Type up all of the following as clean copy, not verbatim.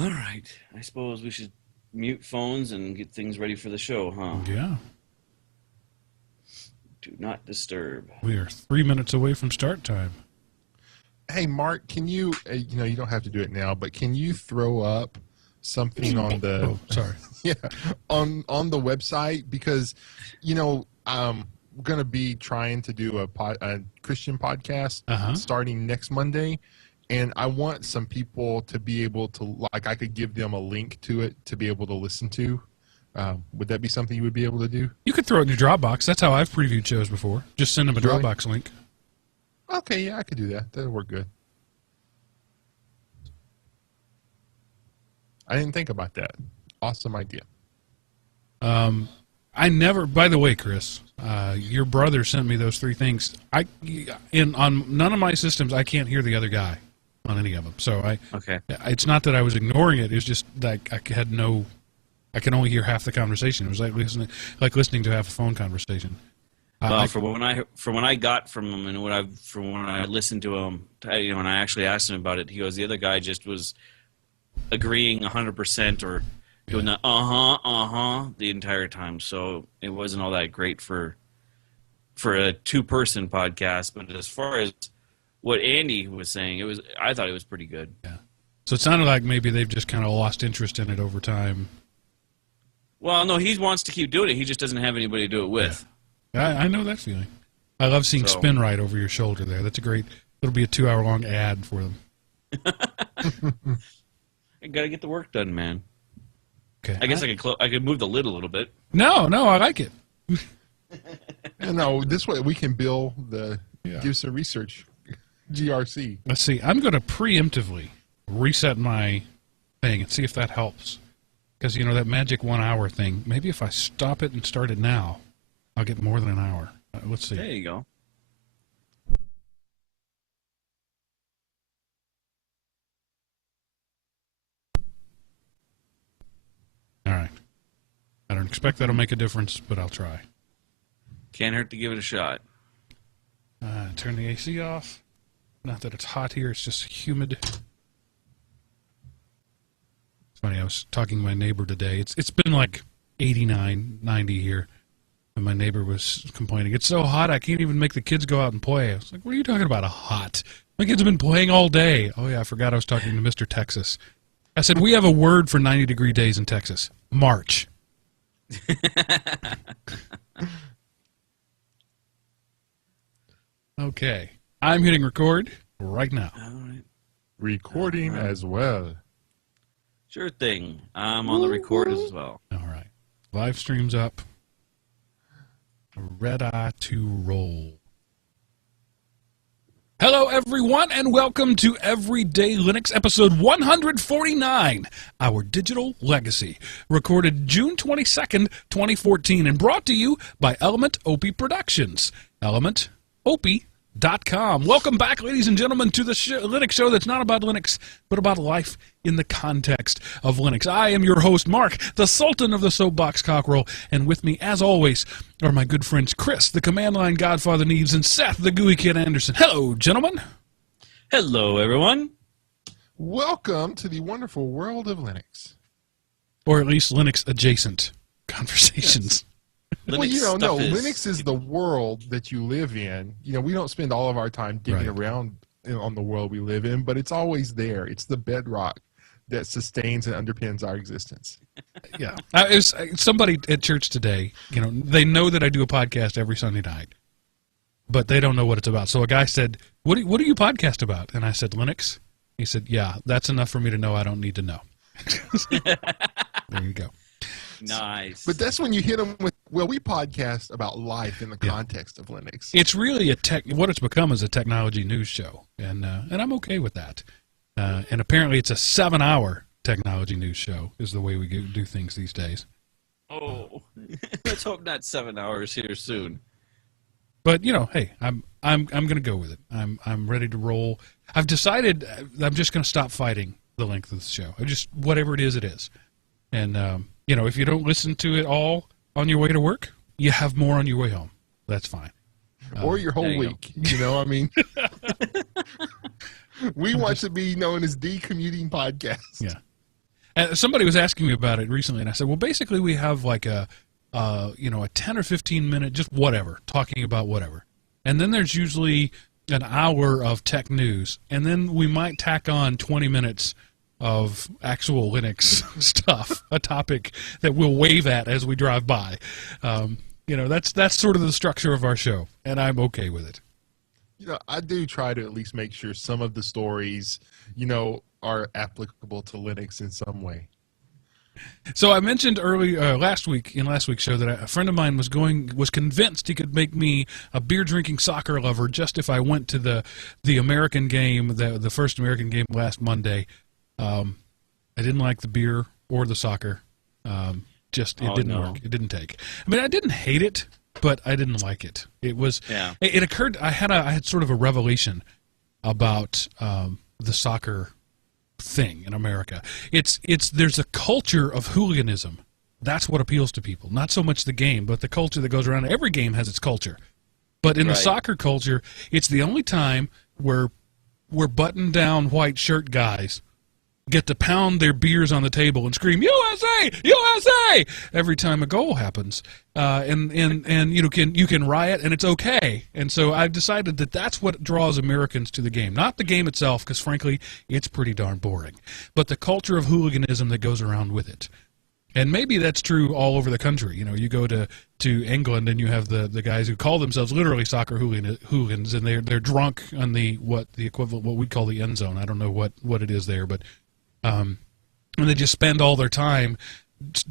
All right. I suppose we should mute phones and get things ready for the show, huh? Yeah, Do not disturb. we are 3 minutes away from start time. Hey, Mark, can you, you don't have to do it now, but can you throw up something on the, Oh, sorry. yeah, on the website? Because, we're going to be trying to do a Christian podcast starting next Monday. And I want some people to be able to, like, I could give them a link to it to be able to listen to. Would that be something you would be able to do? You could throw it in your Dropbox. That's how I've previewed shows before. Just send them a Really? Dropbox link. Okay, yeah, I could do that. That'll work good. I didn't think about that. Awesome idea. I never. By the way, Chris, your brother sent me those 3 things. On none of my systems, I can't hear the other guy on any of them. So Okay. it's not that I was ignoring it. It's just that I can only hear half the conversation. It was like listening to half a phone conversation. Well, from when I got from him and from when I listened to him, when I actually asked him about it, he goes, the other guy just was agreeing 100% or doing the the entire time. So it wasn't all that great for a 2-person podcast. But as far as what Andy was saying, I thought it was pretty good. Yeah. So it sounded like maybe they've just kind of lost interest in it over time. Well, no, he wants to keep doing it. He just doesn't have anybody to do it with. Yeah. I know that feeling. I love seeing Spin Right over your shoulder there. That's a great. It'll be a 2-hour-long ad for them. I gotta get the work done, man. Okay. I guess I could move the lid a little bit. No, I like it. No, this way we can bill give some research. GRC. Let's see. I'm going to preemptively reset my thing and see if that helps. Because, that magic 1 hour thing, maybe if I stop it and start it now, I'll get more than an hour. Let's see. There you go. All right. I don't expect that'll make a difference, but I'll try. Can't hurt to give it a shot. Turn the AC off. Not that it's hot here, it's just humid. It's funny, I was talking to my neighbor today. It's been like 89, 90 here. And my neighbor was complaining, it's so hot I can't even make the kids go out and play. I was like, what are you talking about, hot? My kids have been playing all day. Oh yeah, I forgot I was talking to Mr. Texas. I said, we have a word for 90-degree days in Texas. March. Okay. I'm hitting record right now. All right. Recording as well. Sure thing. I'm on the record as well. All right. Live stream's up. Red eye to roll. Hello, everyone, and welcome to Everyday Linux, episode 149, Our Digital Legacy, recorded June 22nd, 2014, and brought to you by Element OP Productions. ElementOP.com. Welcome back, ladies and gentlemen, to the Linux show that's not about Linux, but about life in the context of Linux. I am your host, Mark, the Sultan of the Soapbox Cockerel, and with me, as always, are my good friends Chris, the Command Line Godfather Neves, and Seth, the Gooey Kid Anderson. Hello, gentlemen. Hello, everyone. Welcome to the wonderful world of Linux. Or at least Linux-adjacent conversations. Yes. Linux is the world that you live in. We don't spend all of our time digging around on the world we live in, but it's always there. It's the bedrock that sustains and underpins our existence. Yeah. Somebody at church today, they know that I do a podcast every Sunday night, but they don't know what it's about. So a guy said, what do you podcast about? And I said, Linux. He said, yeah, that's enough for me to know I don't need to know. There you go. Nice. But that's when you hit them with, we podcast about life in the context of Linux. It's really what it's become is a technology news show, and I'm okay with that. And apparently it's a 7-hour technology news show is the way we do things these days. Oh, let's hope not 7 hours here soon. But hey, I'm going to go with it. I'm ready to roll. I've decided I'm just going to stop fighting the length of the show. Whatever it is, it is. And if you don't listen to it all on your way to work, you have more on your way home. That's fine. Or your whole week. We want to be known as the commuting podcast. Yeah. Somebody was asking me about it recently, and I said, well, basically we have like a 10 or 15 minute, just whatever, talking about whatever. And then there's usually an hour of tech news, and then we might tack on 20 minutes of actual Linux stuff, a topic that we'll wave at as we drive by. That's sort of the structure of our show, and I'm okay with it. I do try to at least make sure some of the stories, are applicable to Linux in some way. So I mentioned last week's show that a friend of mine was convinced he could make me a beer drinking soccer lover just if I went to the American game, the first American game last Monday. I didn't like the beer or the soccer. It didn't work. It didn't take. I mean, I didn't hate it, but I didn't like it. It was. Yeah. It occurred. I had sort of a revelation about the soccer thing in America. There's a culture of hooliganism. That's what appeals to people. Not so much the game, but the culture that goes around. Every game has its culture. But in the soccer culture, it's the only time where button down white shirt guys get to pound their beers on the table and scream USA, USA every time a goal happens. And you can riot, and it's okay. And so I've decided that that's what draws Americans to the game. Not the game itself, because frankly, it's pretty darn boring. But the culture of hooliganism that goes around with it. And maybe that's true all over the country. You go to England and you have the guys who call themselves literally soccer hooligans, and they're drunk on the equivalent, what we call the end zone. I don't know what it is there, but and they just spend all their time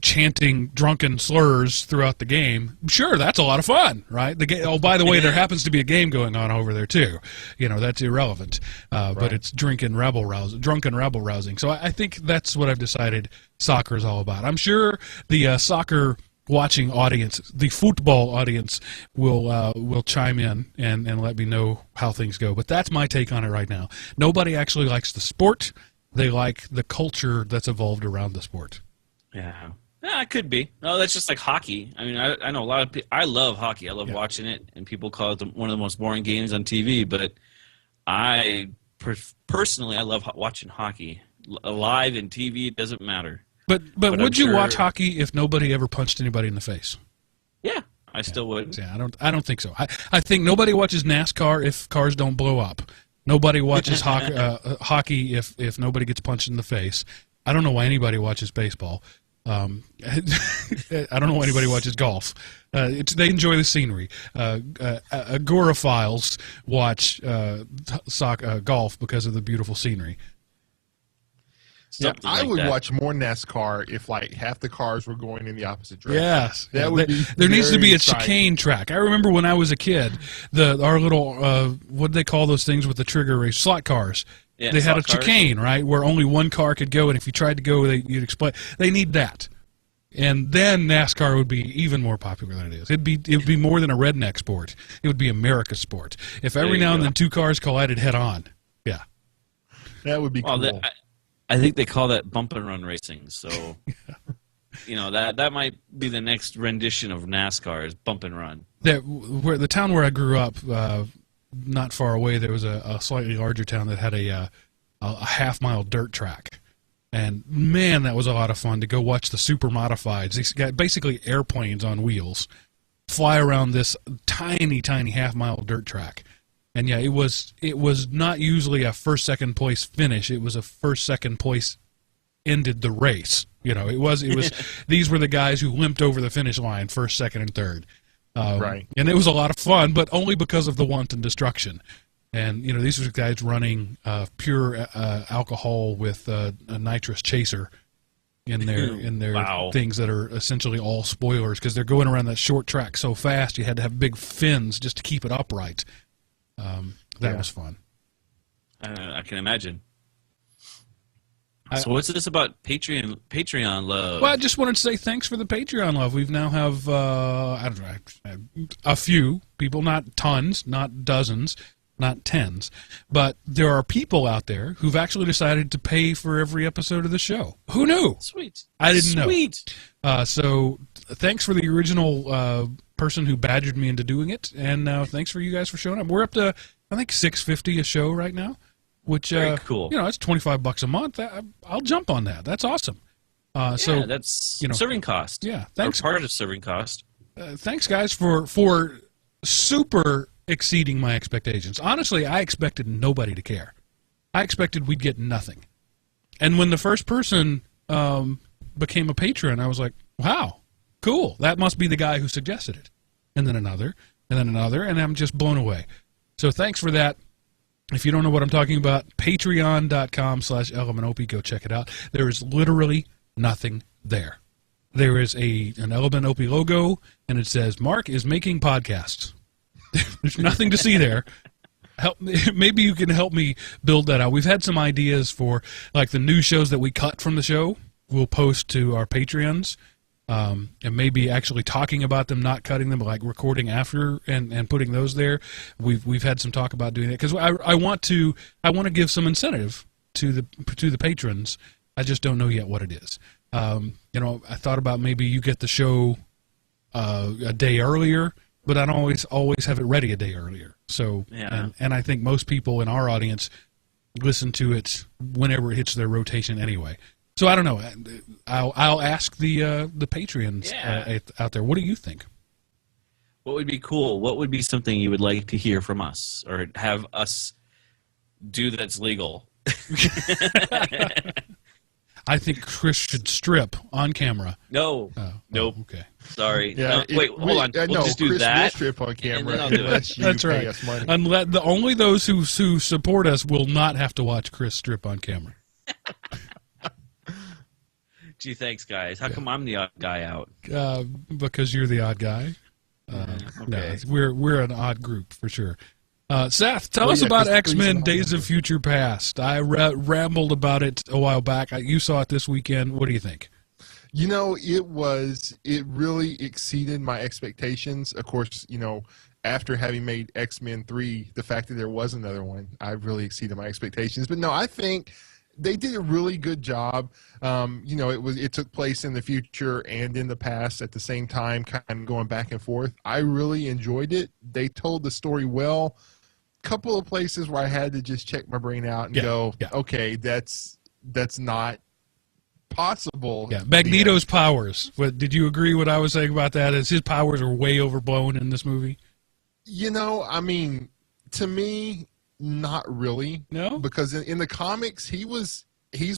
chanting drunken slurs throughout the game. Sure, that's a lot of fun, right? Oh, by the way, there happens to be a game going on over there too. That's irrelevant. But it's drunken rabble rousing. So I think that's what I've decided soccer is all about. I'm sure the soccer watching audience, the football audience, will chime in and let me know how things go. But that's my take on it right now. Nobody actually likes the sport. They like the culture that's evolved around the sport. Yeah, it could be. No, that's just like hockey. I mean, I know a lot of people. I love hockey. I love watching it, and people call it one of the most boring games on TV. But personally, I love watching hockey live and TV. It doesn't matter. But would you watch hockey if nobody ever punched anybody in the face? Yeah, I still would. Yeah, I don't think so. I think nobody watches NASCAR if cars don't blow up. Nobody watches hockey if nobody gets punched in the face. I don't know why anybody watches baseball. I don't know why anybody watches golf. They enjoy the scenery. Agoraphiles watch golf because of the beautiful scenery. I would watch more NASCAR if half the cars were going in the opposite direction. Yes, that would be there needs to be a exciting chicane track. I remember when I was a kid, our little what do they call those things with the trigger race? Slot cars. Yeah, they had a chicane, right, where only one car could go, and if you tried to go, you'd explain. They need that, and then NASCAR would be even more popular than it is. It'd be more than a redneck sport. It would be America's sport. If every now and then two cars collided head on, yeah, that would be cool. I think they call that bump and run racing. So, that might be the next rendition of NASCAR is bump and run. Where the town where I grew up, not far away, there was a slightly larger town that had a half-mile dirt track. And, man, that was a lot of fun to go watch the super modifieds. These got basically airplanes on wheels fly around this tiny, tiny half-mile dirt track. And yeah, it was not usually a first, second place finish. It was a first, second place ended the race. It was these were the guys who limped over the finish line, first, second, and third. Right. And it was a lot of fun, but only because of the wanton destruction. And these were guys running pure alcohol with a nitrous chaser in their wow. things that are essentially all spoilers because they're going around that short track so fast. You had to have big fins just to keep it upright. That was fun. I can imagine. So what's this about Patreon love? Well, I just wanted to say thanks for the Patreon love. We now have I don't know, a few people, not tons, not dozens, not tens, but there are people out there who've actually decided to pay for every episode of the show. Who knew? Sweet. I didn't know. Sweet. So thanks for the original person who badgered me into doing it, and thanks for you guys for showing up. We're up to, I think, $6.50 a show right now, which very cool. it's $25 a month. I'll jump on that. That's awesome. So that's you know, serving cost. Yeah, Or thanks. part of serving cost. Thanks, guys, for super exceeding my expectations. Honestly, I expected nobody to care. I expected we'd get nothing. And when the first person became a patron, I was like, wow, cool. That must be the guy who suggested it. And then another, and then another, and I'm just blown away. So thanks for that. If you don't know what I'm talking about, patreon.com/elementopie. Go check it out. There is literally nothing there. There is an Element Opie logo, and it says, Mark is making podcasts. There's nothing to see there. Maybe you can help me build that out. We've had some ideas for, like, the new shows that we cut from the show. We'll post to our Patreons, and maybe actually talking about them, not cutting them, but like recording after and putting those there. We've had some talk about doing that because I want to give some incentive to the patrons. I just don't know yet what it is. You know, I thought about maybe you get the show a day earlier, but I don't always have it ready a day earlier. So, and I think most people in our audience listen to it whenever it hits their rotation anyway. So I don't know. I'll ask the Patreons out there. What do you think? What would be cool? What would be something you would like to hear from us or have us do that's legal? I think Chris should strip on camera. No. Nope. Okay. Sorry. Yeah, wait, hold on. We'll just do Chris that. will strip on camera then I'll do it. unless you That's pay right. us money. Only those who support us will not have to watch Chris strip on camera. Gee, thanks, guys. How come I'm the odd guy out? Because you're the odd guy. Okay. No, we're an odd group for sure. Seth, tell us about X-Men Days of Future Past. I rambled about it a while back. You saw it this weekend. What do you think? You know, it really exceeded my expectations. Of course, you know, after having made X-Men 3, the fact that there was another one, I really exceeded my expectations. But no, I think they did a really good job. You know, it took place in the future and in the past at the same time, kind of going back and forth. I really enjoyed it. They told the story well. Couple of places where I had to just check my brain out and go, okay, that's not possible. Yeah, Magneto's powers. Did you agree what I was saying about that? Is his powers are way overblown in this movie? You know, I mean, to me, not really. No? Because in the comics, he's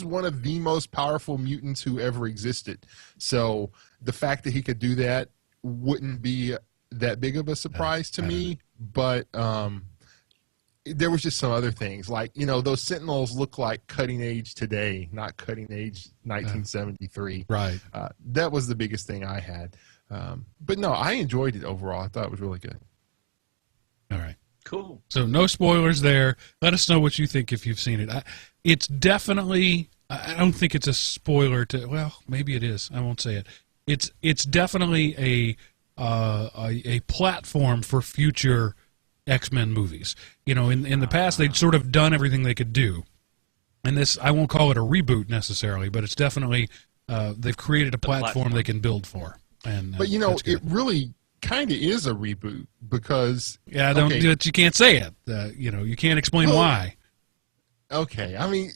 one of the most powerful mutants who ever existed. So the fact that he could do that wouldn't be that big of a surprise to me. But there was just some other things. Like, you know, those Sentinels look like cutting edge today, not cutting edge 1973. Right. That was the biggest thing I had. But no, I enjoyed it overall. I thought it was really good. All right. Cool. So no spoilers there. Let us know what you think if you've seen it. It's definitely, I don't think it's a spoiler to, well, maybe it is. I won't say it. It's definitely a platform for future X-Men movies. You know, in the past, they'd sort of done everything they could do. And this, I won't call it a reboot necessarily, but it's definitely, they've created a platform they can build for. And but, you know, it really kind of is a reboot because... Yeah, but you can't say it. You know, you can't explain why. Okay, I mean,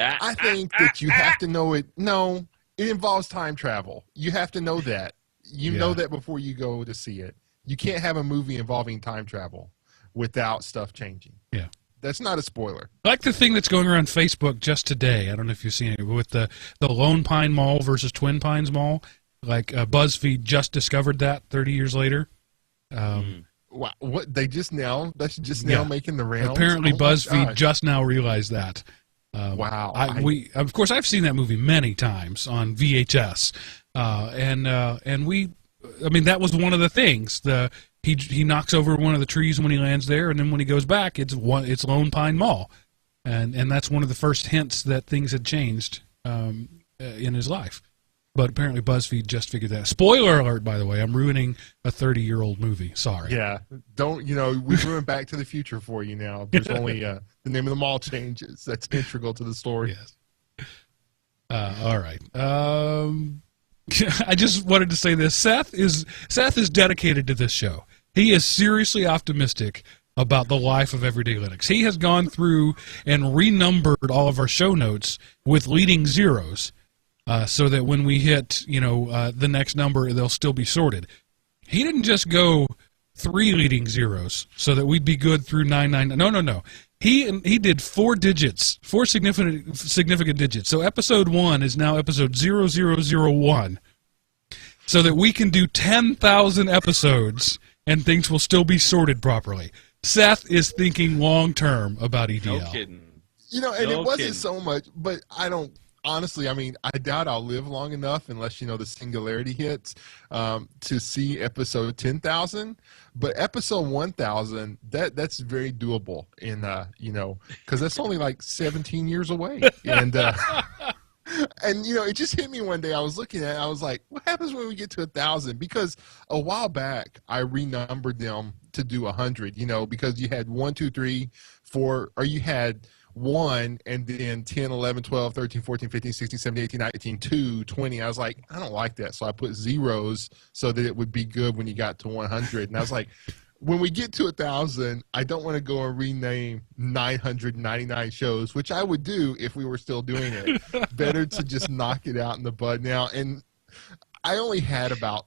I think that you have to know it. No, it involves time travel. You have to know that. You know that before you go to see it. You can't have a movie involving time travel without stuff changing. Yeah. That's not a spoiler. I like the thing that's going around Facebook just today. I don't know if you've seen it, with the Lone Pine Mall versus Twin Pines Mall. Like BuzzFeed just discovered that 30 years later. Wow, what they just now? That's just now making the rounds. Apparently, BuzzFeed just now realized that. Wow. Of course, I've seen that movie many times on VHS, and we. I mean, that was one of the things. He knocks over one of the trees when he lands there, and then when he goes back, it's Lone Pine Mall, and that's one of the first hints that things had changed in his life. But apparently, BuzzFeed just figured that. Spoiler alert, by the way, I'm ruining a 30-year-old movie. Sorry. Yeah, don't we ruined Back to the Future for you now? There's only the name of the mall changes. That's integral to the story. Yes. All right. I just wanted to say this. Seth is dedicated to this show. He is seriously optimistic about the life of Everyday Linux. He has gone through and renumbered all of our show notes with leading zeros so that when we hit, the next number, they'll still be sorted. He didn't just go 3 leading zeros so that we'd be good through 999. No. He did 4 digits, 4 significant digits. So episode 1 is now episode 0001, so that we can do 10,000 episodes and things will still be sorted properly. Seth is thinking long term about EDL. No kidding. It wasn't so much, but I don't. Honestly, I mean, I doubt I'll live long enough unless, the singularity hits to see episode 10,000. But episode 1,000, that's very doable because that's only like 17 years away. And, it just hit me one day. I was looking at it. I was like, what happens when we get to 1,000? Because a while back, I renumbered them to do 100, because you had 1, 2, 3, 4, or you had 1 and then 10, 11, 12, 13, 14, 15, 16, 17, 18, 19, 2, 20. I was like, I don't like that. So I put zeros so that it would be good when you got to 100. And I was like, when we get to 1,000, I don't want to go and rename 999 shows, which I would do if we were still doing it. Better to just knock it out in the bud now. And I only had about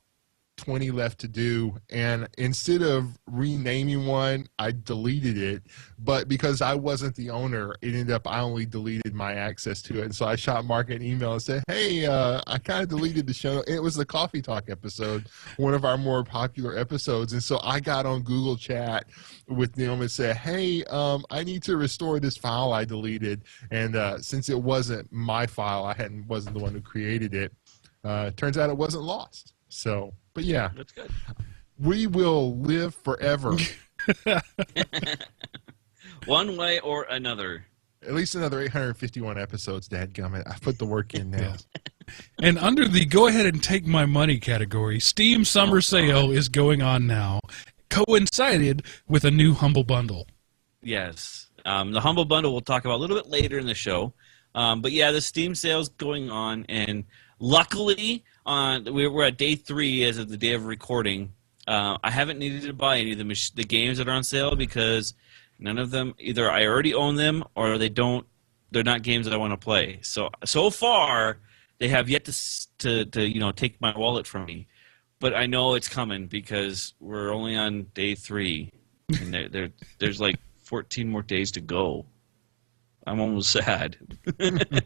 20 left to do, and instead of renaming one, I deleted it. But because I wasn't the owner, it ended up I only deleted my access to it. And so I shot Mark an email and said, hey, I kind of deleted the show. It was the Coffee Talk episode, one of our more popular episodes. And so I got on Google Chat with them and said, hey, I need to restore this file I deleted. And since it wasn't my file, wasn't the one who created it, turns out it wasn't lost. So, but yeah, that's good. We will live forever. One way or another. At least another 851 episodes, dadgummit. I put the work in now. And under the go ahead and take my money category, Steam Summer Sale is going on now, coincided with a new Humble Bundle. Yes. The Humble Bundle we'll talk about a little bit later in the show. But yeah, the Steam sale's going on, and luckily, we're at day 3 as of the day of recording. I haven't needed to buy any of the games that are on sale because none of them, either I already own them or they're not games that I want to play. So far, they have yet to take my wallet from me. But I know it's coming because we're only on day 3, and there's like 14 more days to go. I'm almost sad.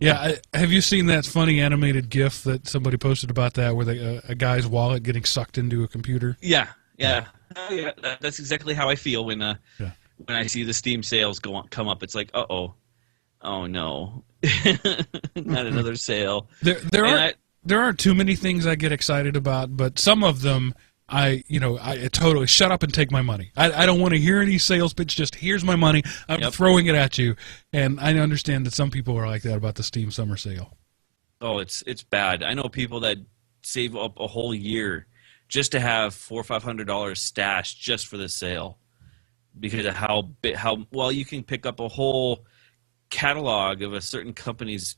Yeah, have you seen that funny animated GIF that somebody posted about that, where a guy's wallet getting sucked into a computer? Yeah. That's exactly how I feel when I see the Steam sales come up. It's like, oh no, not another sale. There aren't too many things I get excited about, but some of them I totally shut up and take my money. I don't want to hear any sales pitch. Just here's my money. I'm throwing it at you. And I understand that some people are like that about the Steam Summer Sale. Oh, it's bad. I know people that save up a whole year just to have $400 or $500 stashed just for the sale because of how well you can pick up a whole catalog of a certain company's.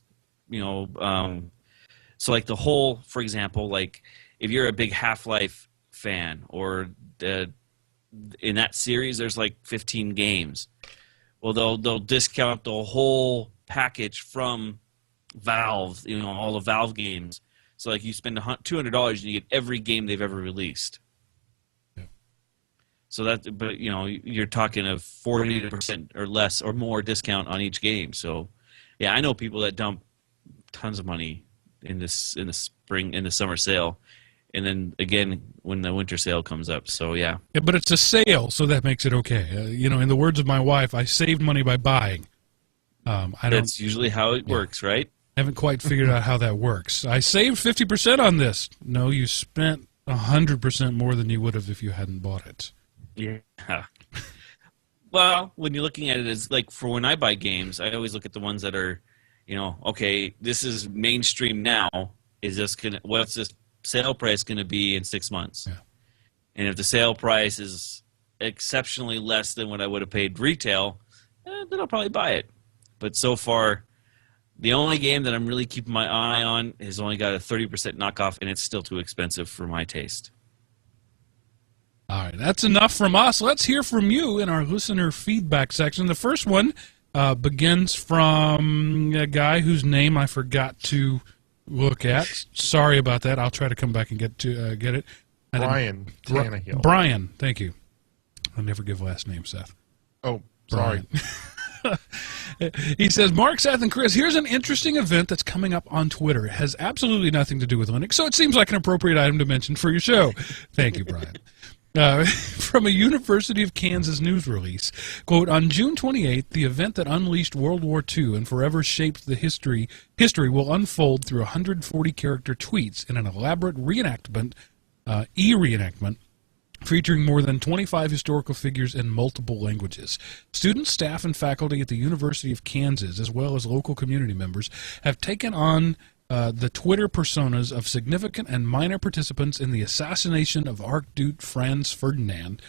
So like the whole, for example, like if you're a big Half-Life fan, or in that series there's like 15 games, well they'll discount the whole package from Valve, all the Valve games. So like you spend $200 and you get every game they've ever released. So but you're talking a 40% or less or more discount on each game. So yeah, I know people that dump tons of money in the spring, in the summer sale, and then again when the winter sale comes up. So yeah. But it's a sale, so that makes it okay. In the words of my wife, I saved money by buying. That's usually how it works, right? Haven't quite figured out how that works. I saved 50% on this. No, you spent 100% more than you would have if you hadn't bought it. Yeah. Well, when you're looking at it as like for when I buy games, I always look at the ones that are, okay, this is mainstream now. What's this sale price going to be in 6 months? Yeah. And if the sale price is exceptionally less than what I would have paid retail, then I'll probably buy it. But so far, the only game that I'm really keeping my eye on has only got a 30% knockoff, and it's still too expensive for my taste. All right, that's enough from us. Let's hear from you in our listener feedback section. The first one begins from a guy whose name I forgot to look at. Sorry about that. I'll try to come back and get it. Brian Tannehill. Brian, thank you. I'll never give last name, Seth. Oh, sorry. He says, Mark, Seth, and Chris, here's an interesting event that's coming up on Twitter. It has absolutely nothing to do with Linux, so it seems like an appropriate item to mention for your show. Thank you, Brian. From a University of Kansas news release, quote, on June 28th, the event that unleashed World War II and forever shaped the history will unfold through 140-character tweets in an elaborate reenactment, e-reenactment, featuring more than 25 historical figures in multiple languages. Students, staff, and faculty at the University of Kansas, as well as local community members, have taken on the Twitter personas of significant and minor participants in the assassination of Archduke Franz Ferdinand,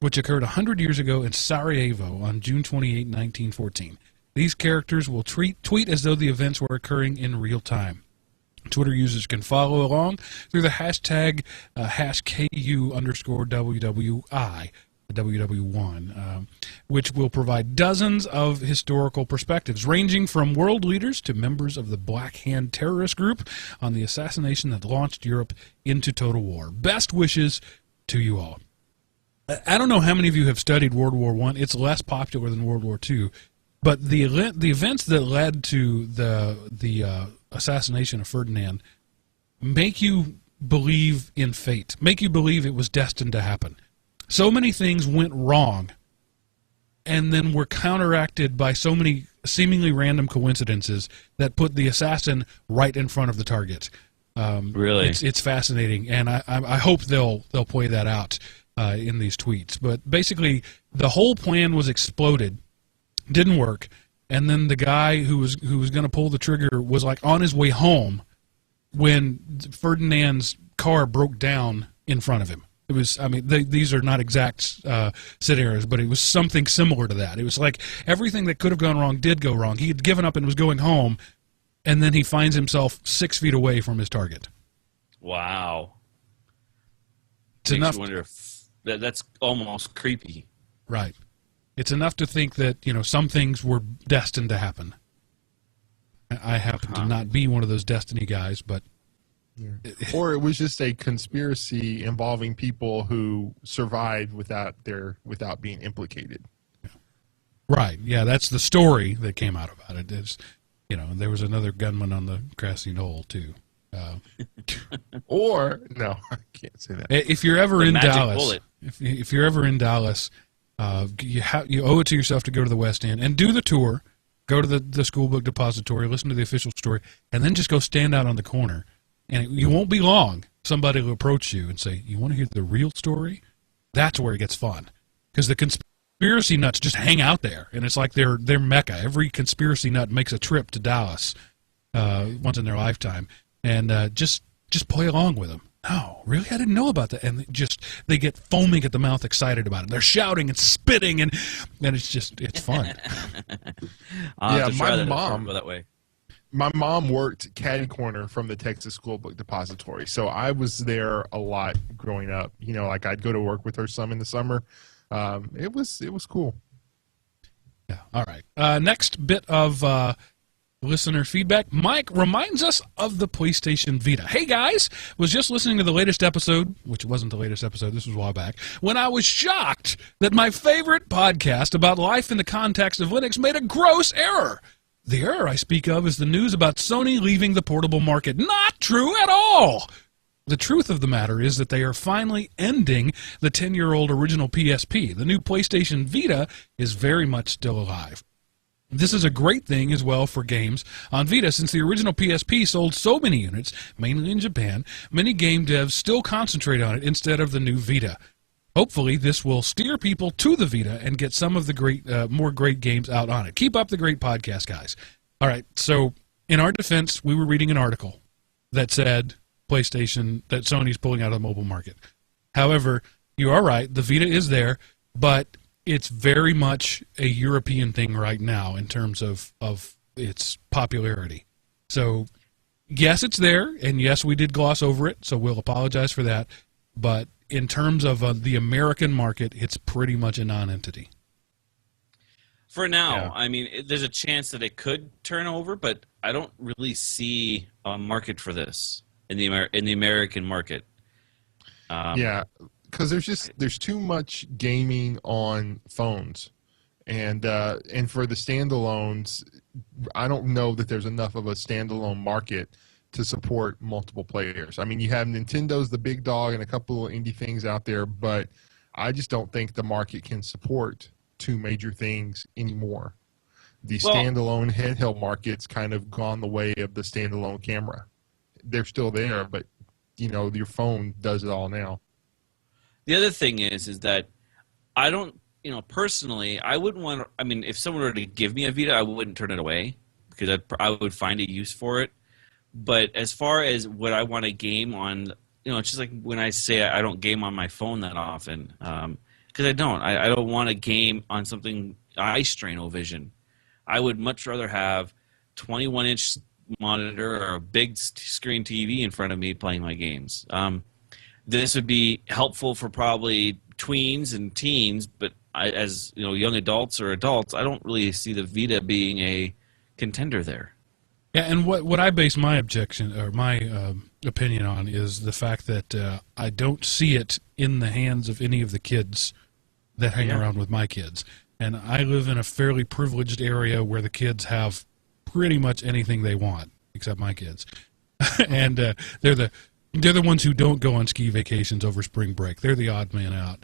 which occurred 100 years ago in Sarajevo on June 28, 1914. These characters will tweet as though the events were occurring in real time. Twitter users can follow along through the hashtag #KU_WWI, WW1, which will provide dozens of historical perspectives, ranging from world leaders to members of the Black Hand terrorist group on the assassination that launched Europe into total war. Best wishes to you all. I don't know how many of you have studied World War I. It's less popular than World War II, but the events that led to the assassination of Ferdinand make you believe in fate, make you believe it was destined to happen. So many things went wrong and then were counteracted by so many seemingly random coincidences that put the assassin right in front of the target. Really? It's fascinating, and I hope they'll play that out in these tweets. But basically, the whole plan was exploded, didn't work, and then the guy who was going to pull the trigger was like on his way home when Ferdinand's car broke down in front of him. It was, I mean, these are not exact scenarios, but it was something similar to that. It was like everything that could have gone wrong did go wrong. He had given up and was going home, and then he finds himself 6 feet away from his target. Wow. It's Makes enough. you wonder if that's almost creepy. Right. It's enough to think that, some things were destined to happen. I happen to not be one of those destiny guys, but... Or it was just a conspiracy involving people who survived without being implicated. Right. Yeah, that's the story that came out about it. Is, there was another gunman on the grassy knoll too. Or no, I can't say that. If you're ever in Dallas, bullet. if you're ever in Dallas, you owe it to yourself to go to the West End and do the tour. Go to the school book depository, listen to the official story, and then just go stand out on the corner. And you won't be long. Somebody will approach you and say, "You want to hear the real story?" That's where it gets fun, because the conspiracy nuts just hang out there, and it's like they're mecca. Every conspiracy nut makes a trip to Dallas once in their lifetime, and just play along with them. Oh, really? I didn't know about that. And they get foaming at the mouth, excited about it. They're shouting and spitting, and it's fun. Yeah, my mom go that way. My mom worked caddy corner from the Texas School Book Depository, so I was there a lot growing up. Like I'd go to work with her some in the summer. It was cool. Yeah. All right. Next bit of listener feedback. Mike reminds us of the PlayStation Vita. Hey guys, was just listening to the latest episode, which wasn't the latest episode, this was a while back, when I was shocked that my favorite podcast about life in the context of Linux made a gross error. The error I speak of is the news about Sony leaving the portable market. Not true at all! The truth of the matter is that they are finally ending the 10-year-old original PSP. The new PlayStation Vita is very much still alive. This is a great thing as well for games on Vita, since the original PSP sold so many units, mainly in Japan. Many game devs still concentrate on it instead of the new Vita. Hopefully, this will steer people to the Vita and get some of the more great games out on it. Keep up the great podcast, guys. All right, so in our defense, we were reading an article that said that Sony's pulling out of the mobile market. However, you are right, the Vita is there, but it's very much a European thing right now in terms of its popularity. So, yes, it's there, and yes, we did gloss over it, so we'll apologize for that, but in terms of the American market, it's pretty much a non-entity. For now, Yeah. I mean, there's a chance that it could turn over, but I don't really see a market for this in the American market. Yeah, because there's too much gaming on phones, and for the standalones, I don't know that there's enough of a standalone market to support multiple players. I mean, you have Nintendo's the big dog and a couple of indie things out there, but I just don't think the market can support two major things anymore. The Well, standalone handheld market's kind of gone the way of the standalone camera. They're still there, but your phone does it all now. the other thing is that I don't, personally, I wouldn't want. I mean, if someone were to give me a Vita, I wouldn't turn it away because I would find a use for it. But as far as what I want to game on, it's just like when I say I don't game on my phone that often, because I don't. I don't want to game on something eye strain o vision. I would much rather have 21-inch monitor or a big screen TV in front of me playing my games. This would be helpful for probably tweens and teens, but as young adults or adults, I don't really see the Vita being a contender there. Yeah, and what I base my objection or my opinion on is the fact that I don't see it in the hands of any of the kids that hang around with my kids. And I live in a fairly privileged area where the kids have pretty much anything they want, except my kids. And they're the ones who don't go on ski vacations over spring break. They're the odd man out.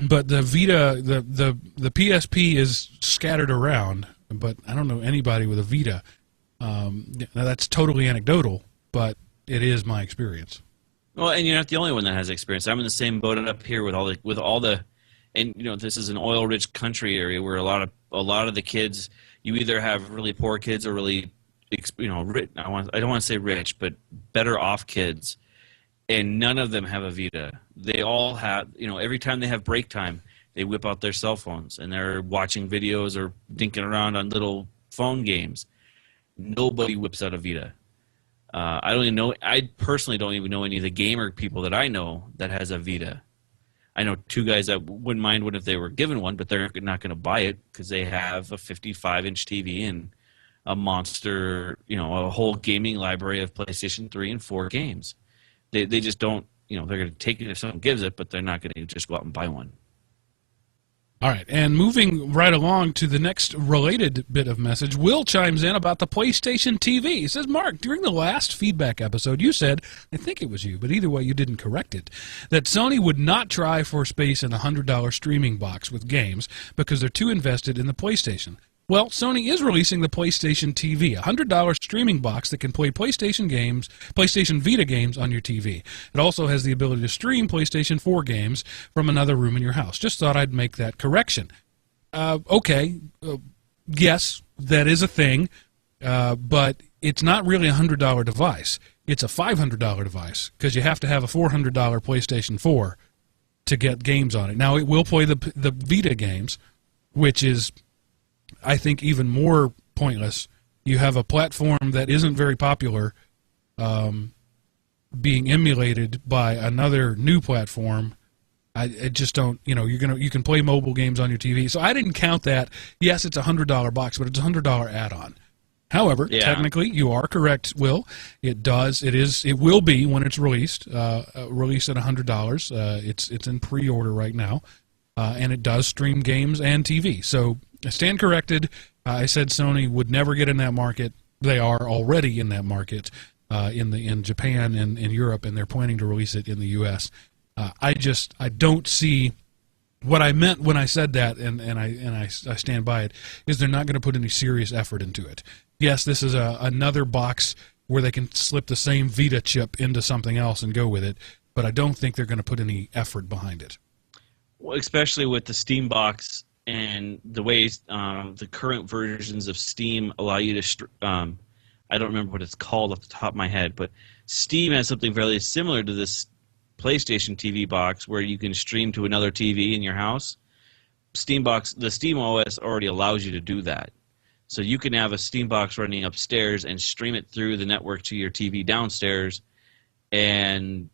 But the Vita, the PSP is scattered around, but I don't know anybody with a Vita. Now that's totally anecdotal, but it is my experience. Well, and you're not the only one that has experience. I'm in the same boat up here with all the, and this is an oil-rich country area where a lot of the kids, you either have really poor kids or really, rich, I don't want to say rich, but better off kids, and none of them have a Vita. They all have, every time they have break time, they whip out their cell phones and they're watching videos or dinking around on little phone games. Nobody whips out a Vita. I don't even know. I personally don't even know any of the gamer people that I know that has a Vita. I know two guys that wouldn't mind one if they were given one, but they're not going to buy it because they have a 55-inch TV and a monster, a whole gaming library of PlayStation 3 and 4 games. They just don't, they're going to take it if someone gives it, but they're not going to just go out and buy one. All right, and moving right along to the next related bit of message, Will chimes in about the PlayStation TV. He says, Mark, during the last feedback episode, you said, I think it was you, but either way, you didn't correct it, that Sony would not try for space in the $100 streaming box with games because they're too invested in the PlayStation. Well, Sony is releasing the PlayStation TV, a $100 streaming box that can play PlayStation games, PlayStation Vita games on your TV. It also has the ability to stream PlayStation 4 games from another room in your house. Just thought I'd make that correction. Yes, that is a thing, but it's not really a $100 device. It's a $500 device because you have to have a $400 PlayStation 4 to get games on it. Now, it will play the Vita games, which is, I think, even more pointless. You have a platform that isn't very popular being emulated by another new platform. I just don't, you can play mobile games on your TV. So I didn't count that. Yes, it's a $100 box, but it's a $100 add-on. However, technically, you are correct, Will. It will be when it's released at $100. It's in pre-order right now, and it does stream games and TV. So I stand corrected. I said Sony would never get in that market. They are already in that market in Japan and in Europe, and they're planning to release it in the U.S. I don't see what I meant when I said that, and I stand by it, is they're not going to put any serious effort into it. Yes, this is another box where they can slip the same Vita chip into something else and go with it, but I don't think they're going to put any effort behind it. Well, especially with the Steam box and the ways the current versions of Steam allow you to I don't remember what it's called off the top of my head, but Steam has something fairly similar to this PlayStation TV box where you can stream to another TV in your house. The Steam OS already allows you to do that. So you can have a Steam box running upstairs and stream it through the network to your TV downstairs, and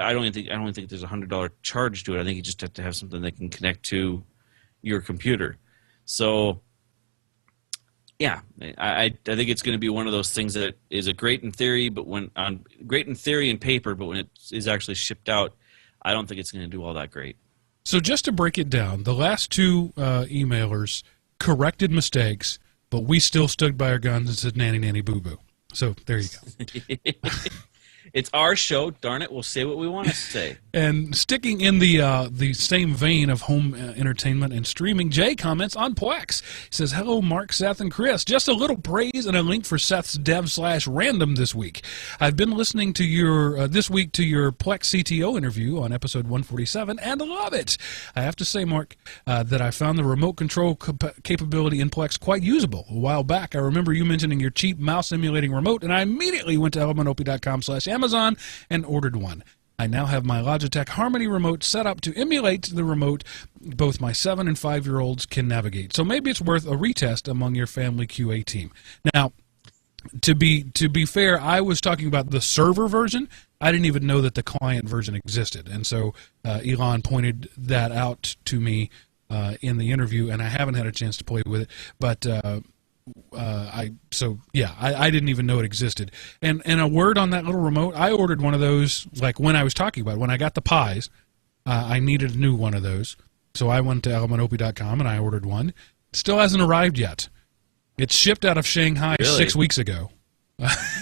I don't think there's a $100 charge to it. I think you just have to have something that can connect to your computer. So yeah, I think it's going to be one of those things that is a great in theory, but great in theory and paper, but when it is actually shipped out, I don't think it's going to do all that great. So just to break it down, the last two emailers corrected mistakes, but we still stood by our guns and said nanny nanny boo boo. So there you go. It's our show, darn it. We'll say what we want to say. And sticking in the same vein of home entertainment and streaming, Jay comments on Plex. He says, hello, Mark, Seth, and Chris. Just a little praise and a link for Seth's dev/random this week. I've been listening to your this week to your Plex CTO interview on episode 147 and love it. I have to say, Mark, that I found the remote control capability in Plex quite usable. A while back, I remember you mentioning your cheap mouse emulating remote, and I immediately went to elementop.com/Amazon and ordered one. I now have my Logitech Harmony remote set up to emulate the remote both my 7 and 5-year-olds can navigate. So maybe it's worth a retest among your family QA team. Now, to be fair, I was talking about the server version. I didn't even know that the client version existed. And so Elon pointed that out to me in the interview, and I haven't had a chance to play with it. But I didn't even know it existed. And a word on that little remote, I ordered one of those, like when I was talking about it, when I got the Pies, I needed a new one of those. So I went to elementopie.com and I ordered one. It still hasn't arrived yet. It's shipped out of Shanghai 6 weeks ago.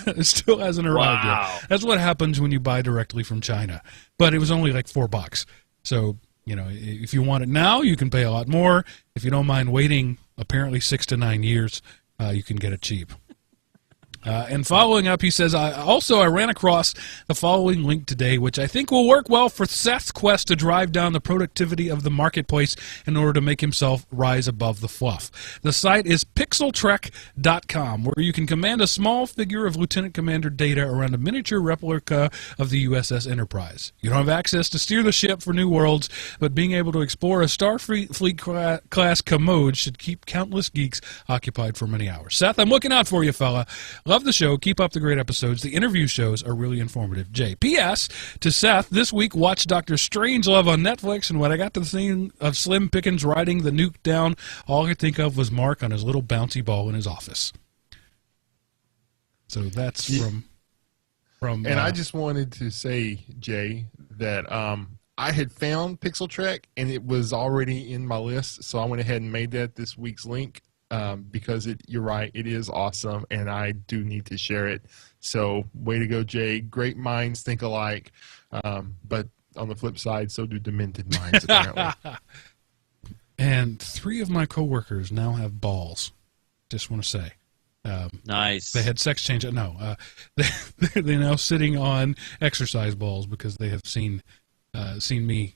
It still hasn't arrived yet. That's what happens when you buy directly from China. But it was only like $4. So, if you want it now, you can pay a lot more. If you don't mind waiting apparently 6 to 9 years, you can get it cheap. And following up, he says, I ran across the following link today, which I think will work well for Seth's quest to drive down the productivity of the marketplace in order to make himself rise above the fluff. The site is pixeltrek.com, where you can command a small figure of Lieutenant Commander Data around a miniature replica of the USS Enterprise. You don't have access to steer the ship for new worlds, but being able to explore a Starfleet-class commode should keep countless geeks occupied for many hours. Seth, I'm looking out for you, fella. Love the show. Keep up the great episodes. The interview shows are really informative. Jay. P.S. to Seth, this week watched Dr. Strangelove on Netflix, and when I got to the scene of Slim Pickens riding the nuke down, all I could think of was Mark on his little bouncy ball in his office. So that's from. And I just wanted to say, Jay, that I had found Pixel Trek, and it was already in my list, so I went ahead and made that this week's link. Because you're right, it is awesome, and I do need to share it. So, way to go, Jay. Great minds think alike, but on the flip side, so do demented minds, apparently. And 3 of my coworkers now have balls. Just want to say. Nice. They had sex change. No, they're now sitting on exercise balls because they have seen me.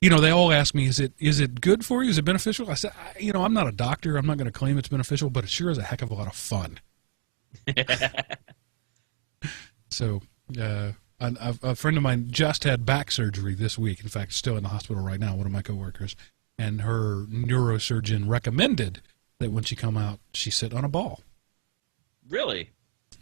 They all ask me, is it good for you? Is it beneficial? I said, I'm not a doctor. I'm not going to claim it's beneficial, but it sure is a heck of a lot of fun. So, a friend of mine just had back surgery this week. In fact, still in the hospital right now, one of my coworkers. And her neurosurgeon recommended that when she come out, she sit on a ball. Really?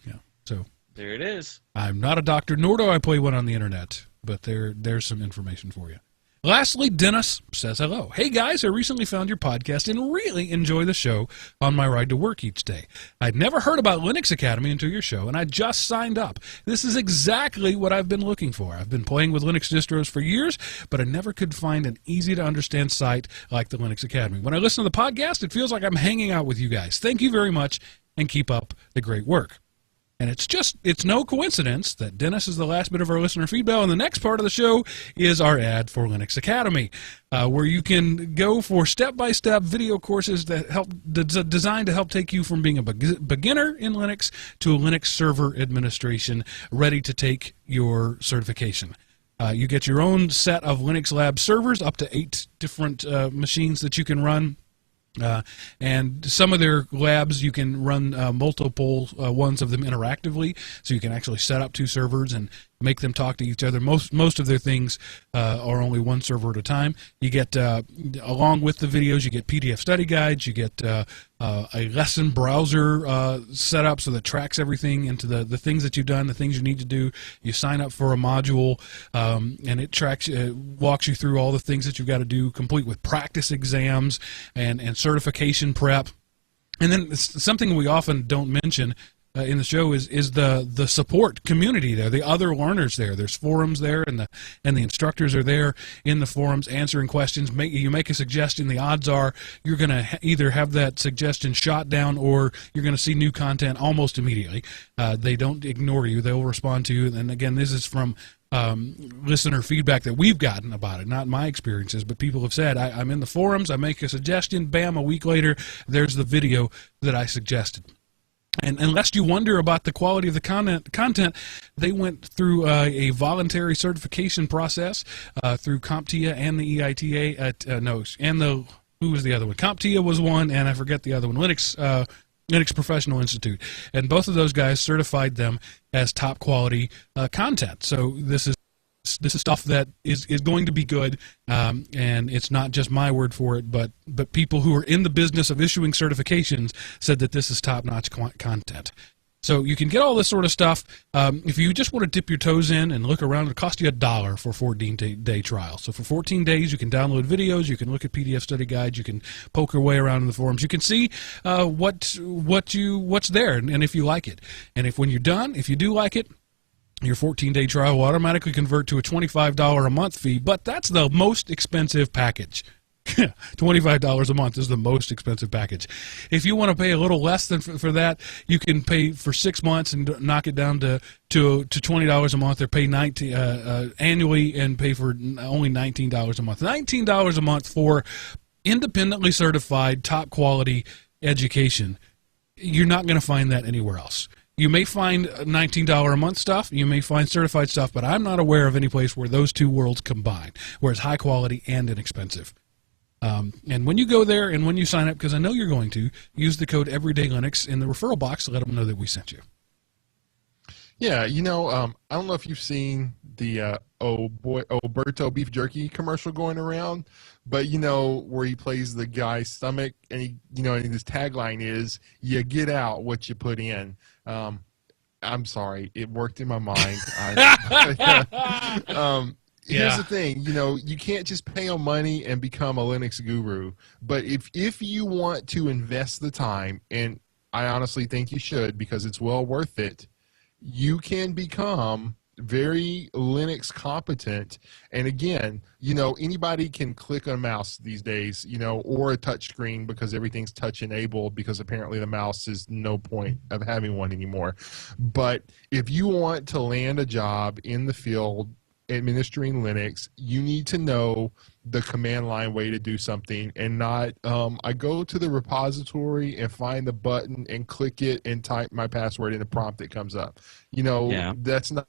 Yeah. So there it is. I'm not a doctor, nor do I play one on the internet, but there's some information for you. Lastly, Dennis says hello. Hey guys, I recently found your podcast and really enjoy the show on my ride to work each day. I'd never heard about Linux Academy until your show, and I just signed up. This is exactly what I've been looking for. I've been playing with Linux distros for years, but I never could find an easy-to-understand site like the Linux Academy. When I listen to the podcast, it feels like I'm hanging out with you guys. Thank you very much, and keep up the great work. And it's no coincidence that Dennis is the last bit of our listener feedback, and the next part of the show is our ad for Linux Academy, where you can go for step-by-step video courses that designed to help take you from being a beginner in Linux to a Linux server administration, ready to take your certification. You get your own set of Linux Lab servers, up to 8 different machines that you can run. And some of their labs, you can run multiple ones of them interactively, so you can actually set up 2 servers and make them talk to each other. Most of their things are only 1 server at a time. You get, along with the videos, you get PDF study guides, you get a lesson browser set up so that tracks everything into the things that you've done, the things you need to do. You sign up for a module, and it walks you through all the things that you've got to do, complete with practice exams and certification prep. And then something we often don't mention in the show is the support community there, the other learners there. There's forums there, and the instructors are there in the forums answering questions. You make a suggestion, the odds are you're going to either have that suggestion shot down or you're going to see new content almost immediately. They don't ignore you; they'll respond to you. And again, this is from listener feedback that we've gotten about it, not my experiences, but people have said, I'm in the forums, I make a suggestion, bam, a week later, there's the video that I suggested. And unless you wonder about the quality of the content, they went through a voluntary certification process through CompTIA and the EITA. Who was the other one? CompTIA was one, and I forget the other one. Linux Professional Institute, and both of those guys certified them as top quality content. So this is stuff that is going to be good, and it's not just my word for it, but people who are in the business of issuing certifications said that this is top-notch content. So you can get all this sort of stuff. If you just want to dip your toes in and look around, it'll cost you $1 for a 14-day trial. So for 14 days, you can download videos, you can look at PDF study guides, you can poke your way around in the forums, you can see what's there, and if you like it. And when you're done, if you do like it, your 14-day trial will automatically convert to a $25 a month fee, but that's the most expensive package. $25 a month is the most expensive package. If you want to pay a little less than for that, you can pay for 6 months and knock it down to $20 a month, or pay annually and pay for only $19 a month. $19 a month for independently certified, top quality education. You're not going to find that anywhere else. You may find $19 a month stuff, you may find certified stuff, but I'm not aware of any place where those two worlds combine, where it's high quality and inexpensive. And when you go there and when you sign up, because I know you're going to, use the code EverydayLinux in the referral box to let them know that we sent you. Yeah, I don't know if you've seen the Oberto beef jerky commercial going around, but where he plays the guy's stomach, and and his tagline is, "You get out what you put in." I'm sorry, it worked in my mind. Here's the thing, you can't just pay them money and become a Linux guru. But if you want to invest the time, and I honestly think you should because it's well worth it, you can become very Linux competent. And again, anybody can click a mouse these days, or a touch screen, because everything's touch enabled, because apparently the mouse is no point of having one anymore. But if you want to land a job in the field administering Linux, you need to know the command line way to do something, and not I go to the repository and find the button and click it and type my password in the prompt that comes up. That's not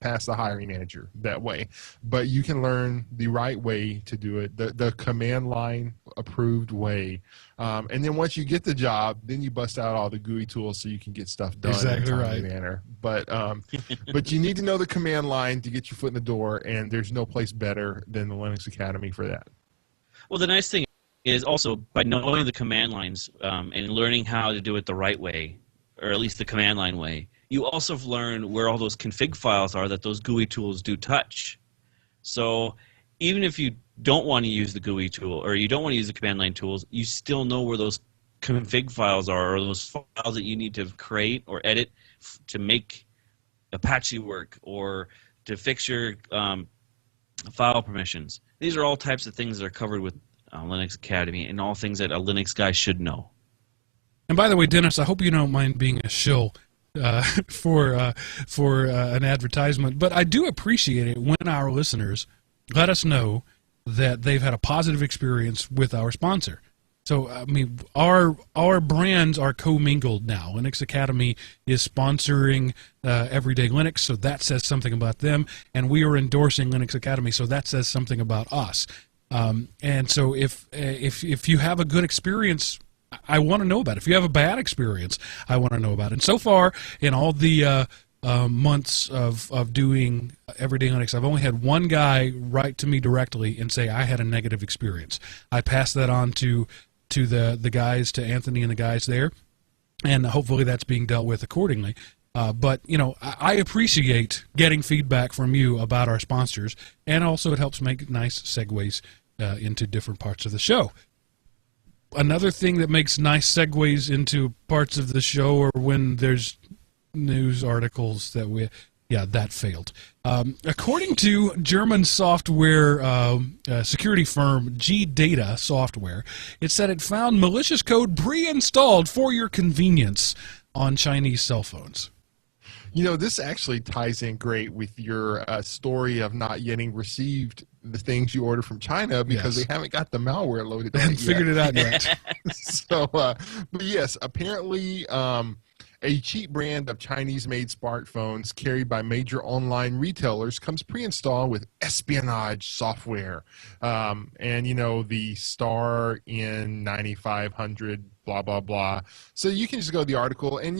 past the hiring manager that way. But you can learn the right way to do it, the command line approved way. And then once you get the job, then you bust out all the GUI tools so you can get stuff done in a timely manner. But you need to know the command line to get your foot in the door, and there's no place better than the Linux Academy for that. Well, the nice thing is also, by knowing the command lines and learning how to do it the right way, or at least the command line way, you also learn where all those config files are that those GUI tools do touch. So even if you don't want to use the GUI tool, or you don't want to use the command line tools, you still know where those config files are, or those files that you need to create or edit to make Apache work, or to fix your file permissions. These are all types of things that are covered with Linux Academy, and all things that a Linux guy should know. And by the way, Dennis, I hope you don't mind being a shill for an advertisement, but I do appreciate it when our listeners let us know that they've had a positive experience with our sponsor. So, I mean, our brands are commingled now. Linux Academy is sponsoring Everyday Linux, so that says something about them, and we are endorsing Linux Academy, so that says something about us. And so if you have a good experience, I want to know about it. If you have a bad experience, I want to know about it. And so far, in all the months of doing Everyday Linux, I've only had one guy write to me directly and say, I had a negative experience. I passed that on to the guys, to Anthony and the guys there, and hopefully that's being dealt with accordingly. But, I appreciate getting feedback from you about our sponsors, and also it helps make nice segues into different parts of the show. another thing that makes nice segues into parts of the show, or when there's news articles that that failed. According to German software security firm G-Data Software, it said it found malicious code pre-installed for your convenience on Chinese cell phones. This actually ties in great with your story of not getting received the things you order from China because they haven't got the malware loaded. They haven't figured it out yet. So, but yes, apparently a cheap brand of Chinese-made smartphones carried by major online retailers comes pre-installed with espionage software. And, the star in 9500, blah, blah, blah. So you can just go to the article and,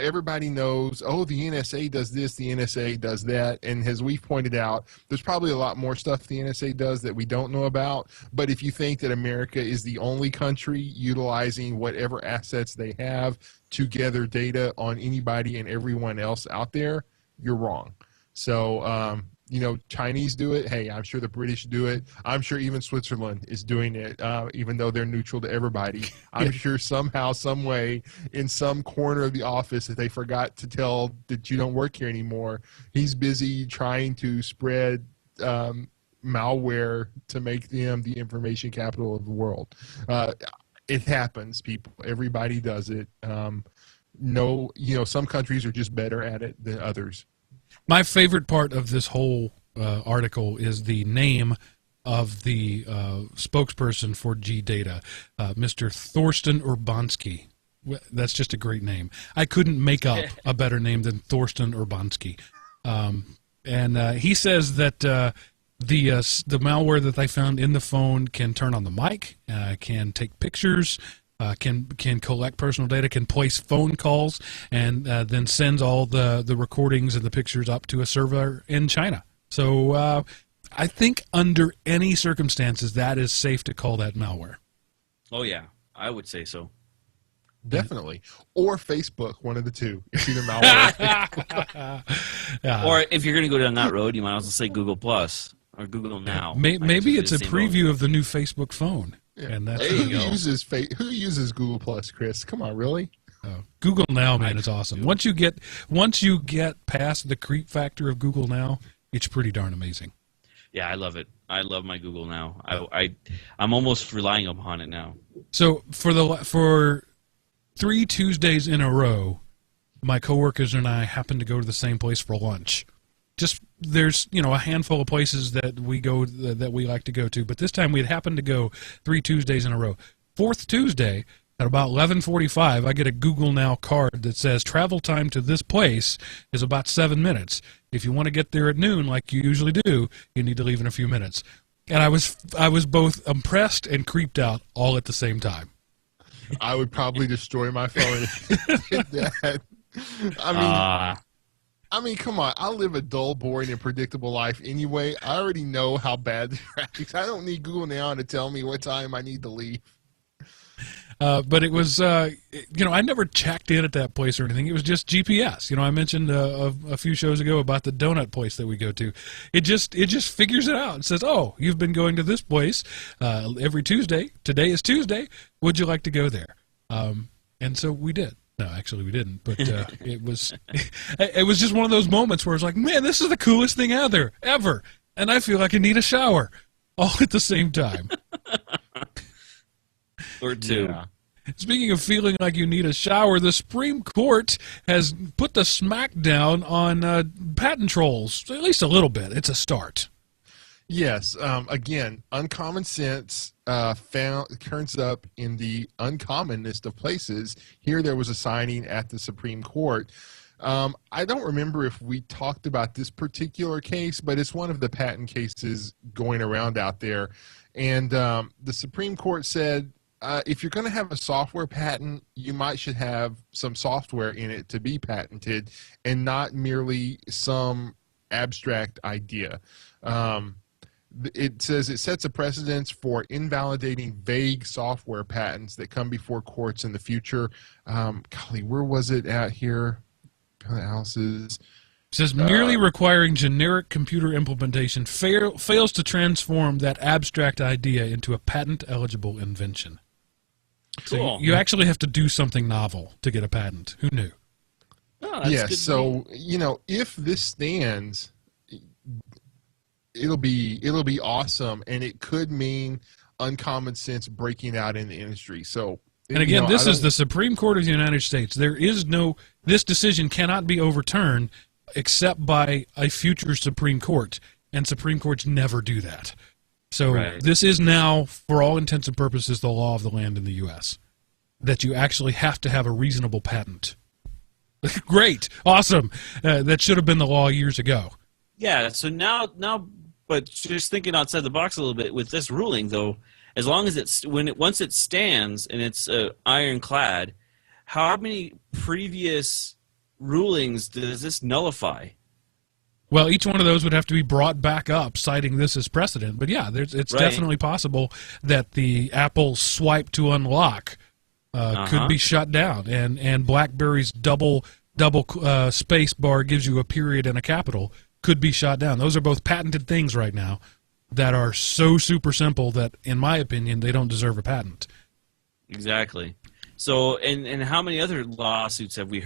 everybody knows, the NSA does this, the NSA does that. And as we've pointed out, there's probably a lot more stuff the NSA does that we don't know about. But if you think that America is the only country utilizing whatever assets they have to gather data on anybody and everyone else out there, you're wrong. So, Chinese do it. Hey, I'm sure the British do it. I'm sure even Switzerland is doing it, even though they're neutral to everybody. I'm sure somehow, some way, in some corner of the office that they forgot to tell that you don't work here anymore, he's busy trying to spread malware to make them the information capital of the world. It happens, people. Everybody does it. Some countries are just better at it than others. My favorite part of this whole article is the name of the spokesperson for G-Data, Mr. Thorsten Urbanski. That's just a great name. I couldn't make up a better name than Thorsten Urbanski. And he says that the malware that they found in the phone can turn on the mic, can take pictures, can collect personal data, can place phone calls, and then sends all the recordings and the pictures up to a server in China. So I think under any circumstances that is safe to call that malware. Oh yeah, I would say so. Definitely. Or Facebook, one of the two. It's either malware. Or if you're going to go down that road, you might also say Google Plus or Google Now. Maybe it's a preview of the new Facebook phone. Yeah. And that's who uses Google Plus, Chris? Come on, really? Google Now, man, is awesome. Once you get past the creep factor of Google Now, it's pretty darn amazing. Yeah, I love it. I love my Google Now. I'm almost relying upon it now. So for 3 Tuesdays in a row, my coworkers and I happened to go to the same place for lunch. Just there's a handful of places that we go that we like to go to, but this time we had happened to go 3 Tuesdays in a row. 4th Tuesday at about 11:45, I get a Google Now card that says travel time to this place is about 7 minutes. If you want to get there at noon, like you usually do, you need to leave in a few minutes. And I was both impressed and creeped out all at the same time. I would probably destroy my phone if I did that. I mean, come on. I live a dull, boring, and predictable life anyway. I already know how bad the traffic. I don't need Google Now to tell me what time I need to leave. But it was, I never checked in at that place or anything. It was just GPS. I mentioned a few shows ago about the donut place that we go to. It just figures it out. It says, oh, you've been going to this place every Tuesday. Today is Tuesday. Would you like to go there? And so we did. No, actually we didn't. But it was just one of those moments where it's like, man, this is the coolest thing out there ever. And I feel like I need a shower all at the same time. Or two. Yeah. Speaking of feeling like you need a shower, the Supreme Court has put the smackdown on patent trolls, at least a little bit. It's a start. Yes. Again, uncommon sense turns up in the uncommonest of places. Here there was a signing at the Supreme Court. I don't remember if we talked about this particular case, but it's one of the patent cases going around out there. And the Supreme Court said, if you're going to have a software patent, you should have some software in it to be patented and not merely some abstract idea. It says it sets a precedence for invalidating vague software patents that come before courts in the future. Golly, where was it at here? Alice's. It says merely requiring generic computer implementation fails to transform that abstract idea into a patent-eligible invention. So Cool. you actually have to do something novel to get a patent. Who knew? Oh, that's Yeah. good. So if this stands, it'll be awesome, and it could mean uncommon sense breaking out in the industry. So, And again, this I is don't- the Supreme Court of the United States. This decision cannot be overturned except by a future Supreme Court, and Supreme Courts never do that. So Right. this is now, for all intents and purposes, the law of the land in the U.S., that you actually have to have a reasonable patent. Great. Awesome. That should have been the law years ago. Yeah. So now, but just thinking outside the box a little bit with this ruling, though, as long as once it stands and it's ironclad, how many previous rulings does this nullify? Well, each one of those would have to be brought back up, citing this as precedent. But yeah, it's Right. definitely possible that the Apple swipe to unlock could be shut down, and BlackBerry's double space bar gives you a period and a capital could be shot down. Those are both patented things right now that are so super simple that, in my opinion, they don't deserve a patent. Exactly. So, and how many other lawsuits have we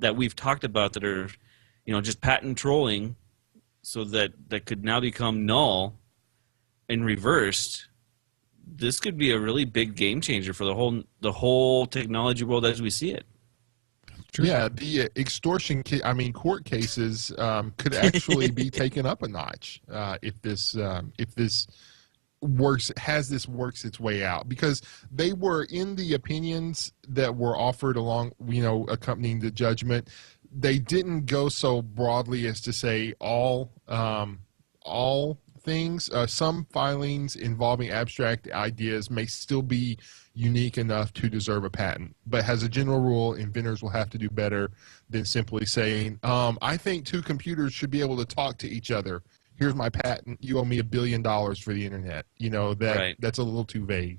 that we've talked about that are, just patent trolling, so that could now become null and reversed? This could be a really big game changer for the whole technology world as we see it. True. Yeah, the extortion, court cases could actually be taken up a notch if this works its way out, because they were in the opinions that were offered along, accompanying the judgment. They didn't go so broadly as to say all things. Some filings involving abstract ideas may still be unique enough to deserve a patent, but as a general rule, inventors will have to do better than simply saying, I think two computers should be able to talk to each other. Here's my patent. You owe me $1 billion for the internet. Right. That's a little too vague.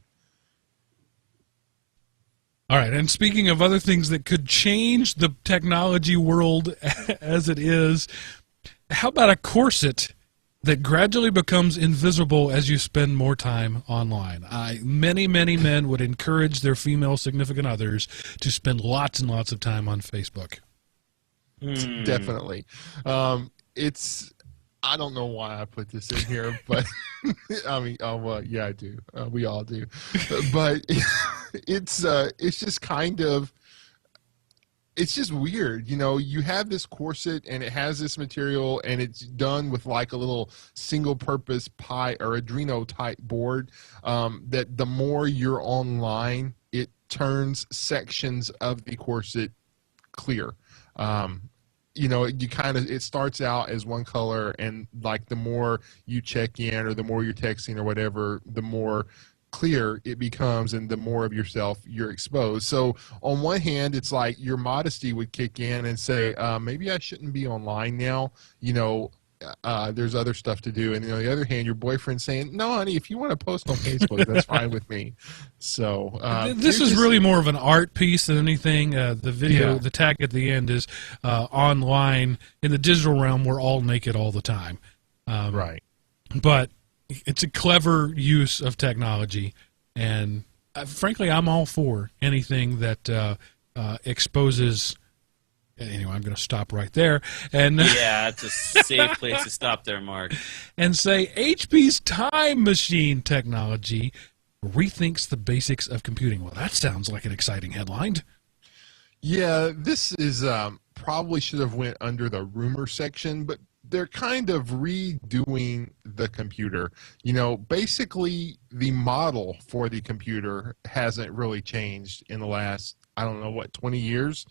All right, and speaking of other things that could change the technology world as it is, how about a corset that gradually becomes invisible as you spend more time online? Many men would encourage their female significant others to spend lots and lots of time on Facebook. Definitely. I don't know why I put this in here, but yeah, I do. We all do. But it's just kind of, it's just weird. You have this corset and it has this material and it's done with like a little single purpose Pi or Arduino type board, that the more you're online, it turns sections of the corset clear. It starts out as one color, and like the more you check in or the more you're texting or whatever, the more clear it becomes and the more of yourself you're exposed. So on one hand, it's like your modesty would kick in and say, maybe I shouldn't be online now. There's other stuff to do. And on the other hand, your boyfriend's saying, no, honey, if you want to post on Facebook, that's fine with me. So this is really more of an art piece than anything. The video, Yeah. the tag at the end is online. In the digital realm, we're all naked all the time. right. But it's a clever use of technology. And frankly, I'm all for anything that exposes... Anyway, I'm going to stop right there. And Yeah, it's a safe place to stop there, Mark. and say HP's time machine technology rethinks the basics of computing. Well, that sounds like an exciting headline. Yeah, this is probably should have went under the rumor section, but they're kind of redoing the computer. Basically the model for the computer hasn't really changed in the last, 20 years.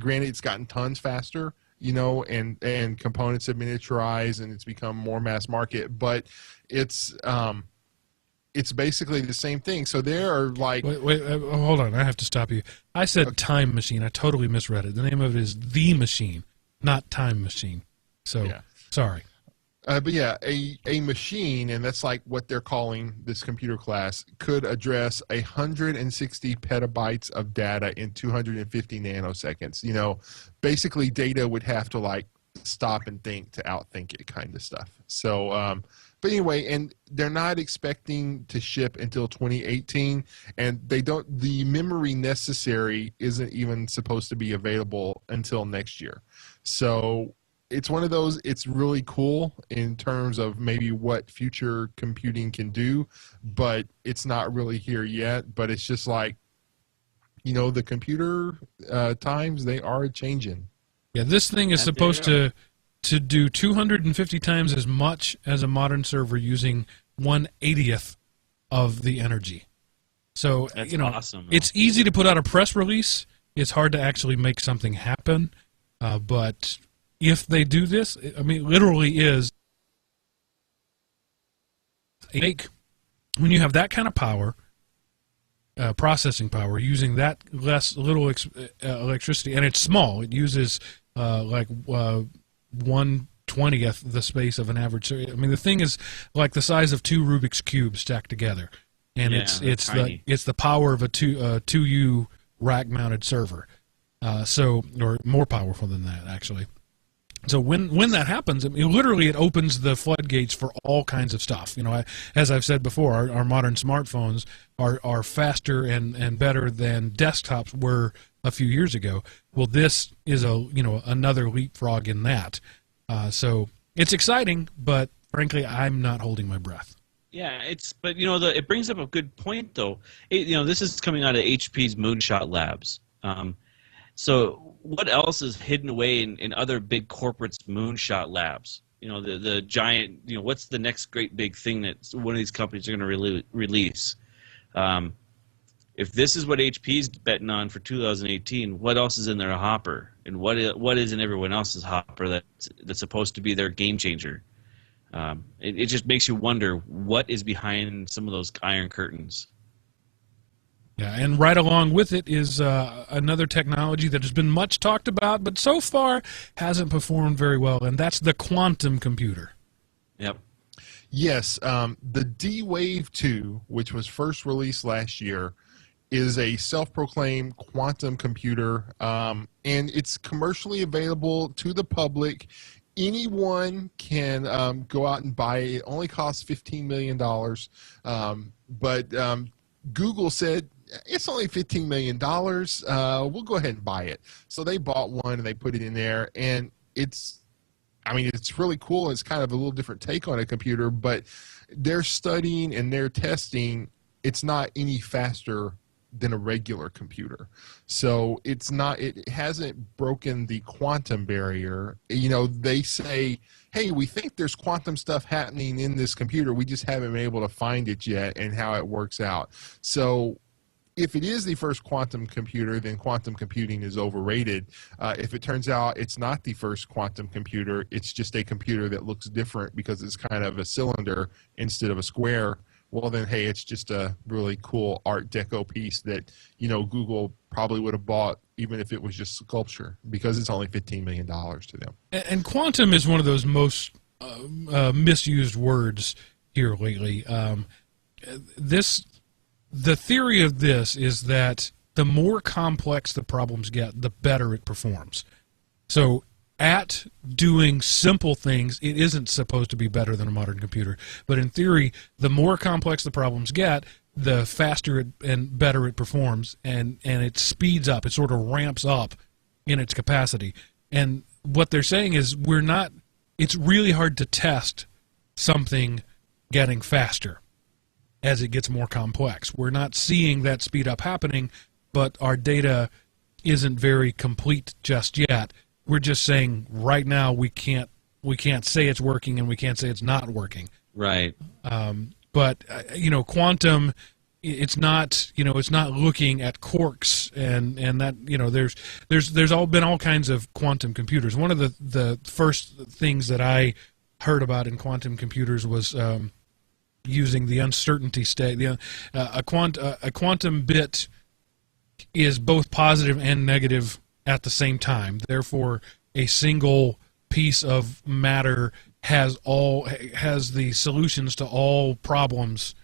Granted, it's gotten tons faster, and components have miniaturized and it's become more mass market, but it's basically the same thing. So there are like... Wait, hold on. I have to stop you. I said time machine. I totally misread it. The name of it is The Machine, not Time Machine. So, Yeah. sorry. But yeah, a machine, and that's like what they're calling this computer class, could address 160 petabytes of data in 250 nanoseconds. Basically data would have to like stop and think to outthink it kind of stuff. So, but anyway, and they're not expecting to ship until 2018, and the memory necessary isn't even supposed to be available until next year. So it's one of those, it's really cool in terms of maybe what future computing can do, but it's not really here yet. But it's just like, the computer times, they are changing. Yeah, this thing is supposed to do 250 times as much as a modern server using 1/80th of the energy. So, That's awesome. It's easy to put out a press release. It's hard to actually make something happen. But if they do this, I mean, it literally is when you have that kind of power, processing power, using that little electricity, and it's small. It uses like 1/20th the space of an average. I mean, the thing is like the size of 2 Rubik's cubes stacked together, and it's the power of a 2U rack-mounted server. Or more powerful than that, actually. So when that happens, I mean, literally it opens the floodgates for all kinds of stuff. As I've said before, our modern smartphones are faster and better than desktops were a few years ago. Well, this is another leapfrog in that. So it's exciting, but frankly, I'm not holding my breath. Yeah, but it brings up a good point though. This is coming out of HP's Moonshot Labs. So what else is hidden away in other big corporates' moonshot labs? The giant, what's the next great big thing that one of these companies are going to release? If this is what HP's betting on for 2018, what else is in their hopper? And what is in everyone else's hopper that's supposed to be their game changer? It just makes you wonder what is behind some of those iron curtains. Yeah, and right along with it is another technology that has been much talked about, but so far hasn't performed very well, and that's the quantum computer. Yep. Yes, the D-Wave 2, which was first released last year, is a self-proclaimed quantum computer, and it's commercially available to the public. Anyone can go out and buy it. It only costs $15 million, but Google said, it's only $15 million. We'll go ahead and buy it. So they bought one and they put it in there, and it's really cool. It's kind of a little different take on a computer, but they're studying and they're testing. It's not any faster than a regular computer. So it hasn't broken the quantum barrier. They say, hey, we think there's quantum stuff happening in this computer. We just haven't been able to find it yet and how it works out. So if it is the first quantum computer, then quantum computing is overrated. If it turns out it's not the first quantum computer, it's just a computer that looks different because it's kind of a cylinder instead of a square, well then, hey, it's just a really cool Art Deco piece that, Google probably would have bought even if it was just sculpture, because it's only $15 million to them. And quantum is one of those most misused words here lately. The theory of this is that the more complex the problems get, the better it performs. So at doing simple things, it isn't supposed to be better than a modern computer. But in theory, the more complex the problems get, the faster and better it performs, and it speeds up. It sort of ramps up in its capacity. And what they're saying is it's really hard to test something getting faster as it gets more complex. We're not seeing that speed up happening, but our data isn't very complete just yet. We're just saying right now we can't say it's working and we can't say it's not working. Right. But quantum, it's not looking at quarks and that there's been all kinds of quantum computers. One of the first things that I heard about in quantum computers was using the uncertainty state. A quantum bit is both positive and negative at the same time. Therefore, a single piece of matter has the solutions to all problems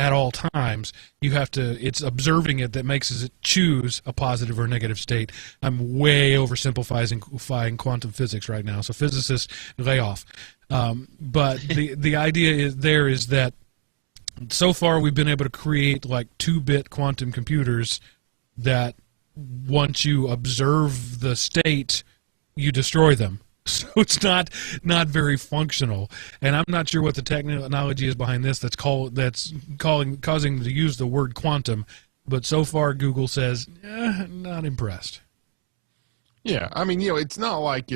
at all times. You have to, it's observing it that makes it choose a positive or negative state. I'm way oversimplifying quantum physics right now, so physicists, lay off. But the idea is that so far we've been able to create like 2-bit quantum computers that once you observe the state, you destroy them. So it's not very functional, and I'm not sure what the technology is behind this causing them to use the word quantum. But so far, Google says not impressed. Yeah, I mean, it's not like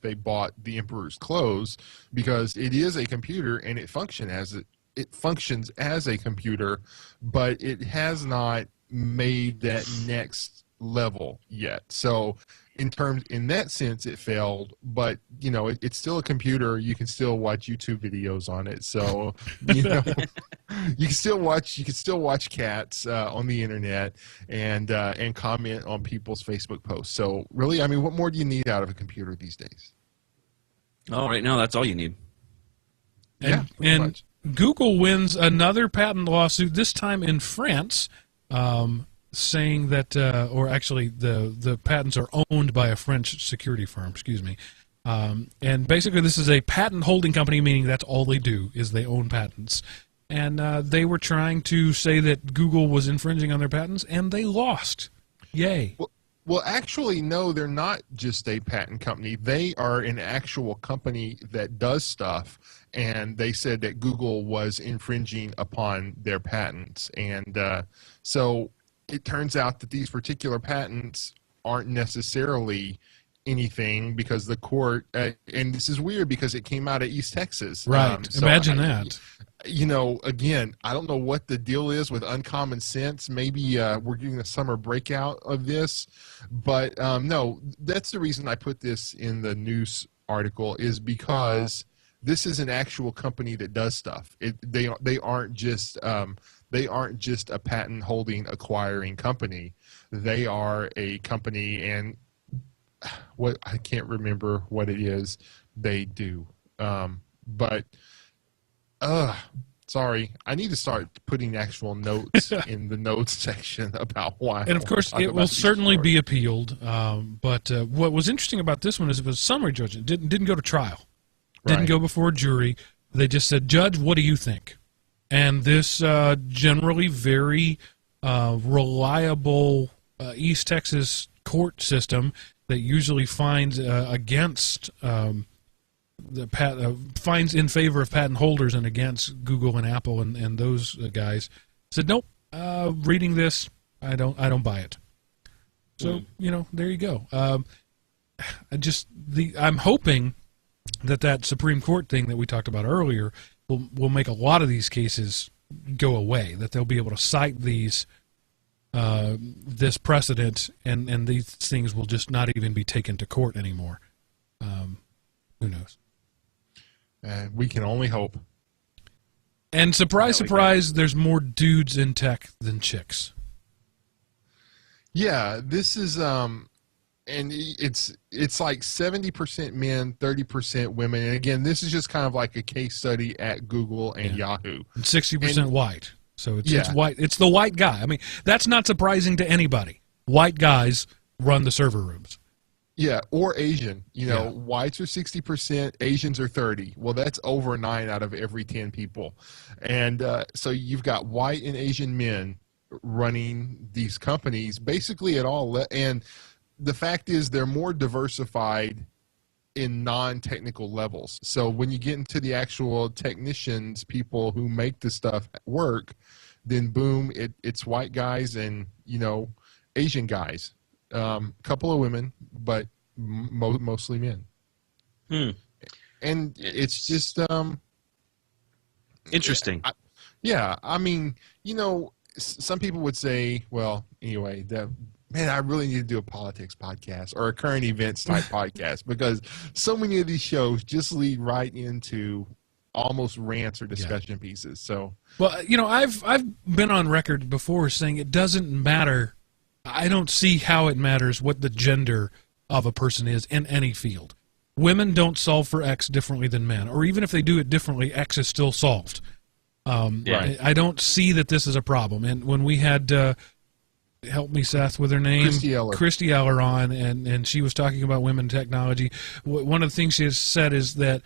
they bought the emperor's clothes, because it is a computer and it functions as a computer, but it has not made that next level yet. So in that sense, it failed, but it's still a computer. You can still watch YouTube videos on it. So you can still watch cats on the internet and comment on people's Facebook posts. So really, I mean, what more do you need out of a computer these days? Oh, right now that's all you need. And Google wins another patent lawsuit, this time in France, saying that, or actually the patents are owned by a French security firm, excuse me. And basically this is a patent holding company, meaning that's all they do is they own patents. And they were trying to say that Google was infringing on their patents, and they lost. Yay. Well, actually, no, they're not just a patent company. They are an actual company that does stuff, and they said that Google was infringing upon their patents. And so it turns out that these particular patents aren't necessarily anything, because the court, and this is weird because it came out of East Texas. Right. So Imagine that. Again, I don't know what the deal is with uncommon sense. Maybe we're getting a summer breakout of this, but no, that's the reason I put this in the news article, is because this is an actual company that does stuff. They aren't just a patent holding acquiring company. They are a company, and what I can't remember what it is they do. But sorry, I need to start putting actual notes in the notes section about why. And of course, it will certainly be appealed. But what was interesting about this one is it was summary judgment. Didn't go to trial. Didn't go before a jury. They just said, "Judge, what do you think?" And this generally very reliable East Texas court system that usually finds against finds in favor of patent holders and against Google and Apple and those guys said, nope. Reading this, I don't buy it. So there you go. I'm hoping that Supreme Court thing that we talked about earlier will make a lot of these cases go away, that they'll be able to cite this precedent, and these things will just not even be taken to court anymore. Who knows? We can only hope. And surprise, there's more dudes in tech than chicks. Yeah, this is and it's like 70% men, 30% women. And again, this is just kind of like a case study at Google and Yahoo. And 60% white. So it's white. It's the white guy. I mean, that's not surprising to anybody. White guys run the server rooms. Yeah, or Asian. Whites are 60%, Asians are 30%. Well, that's over 9 out of every 10 people. And so you've got white and Asian men running these companies basically at all. And the fact is they're more diversified in non-technical levels. So when you get into the actual technicians, people who make the stuff work, then boom, it's white guys and, Asian guys. Couple of women, but mostly men. And it's just interesting. I mean, some people would say, well, anyway, I really need to do a politics podcast or a current events type podcast, because so many of these shows just lead right into almost rants or discussion pieces. So, well, I've been on record before saying it doesn't matter. I don't see how it matters what the gender of a person is in any field. Women don't solve for X differently than men, or even if they do it differently, X is still solved. Yeah. I don't see that this is a problem. And when we had, help me, Seth, with her name, Christy Eller on, and she was talking about women technology. One of the things she has said is that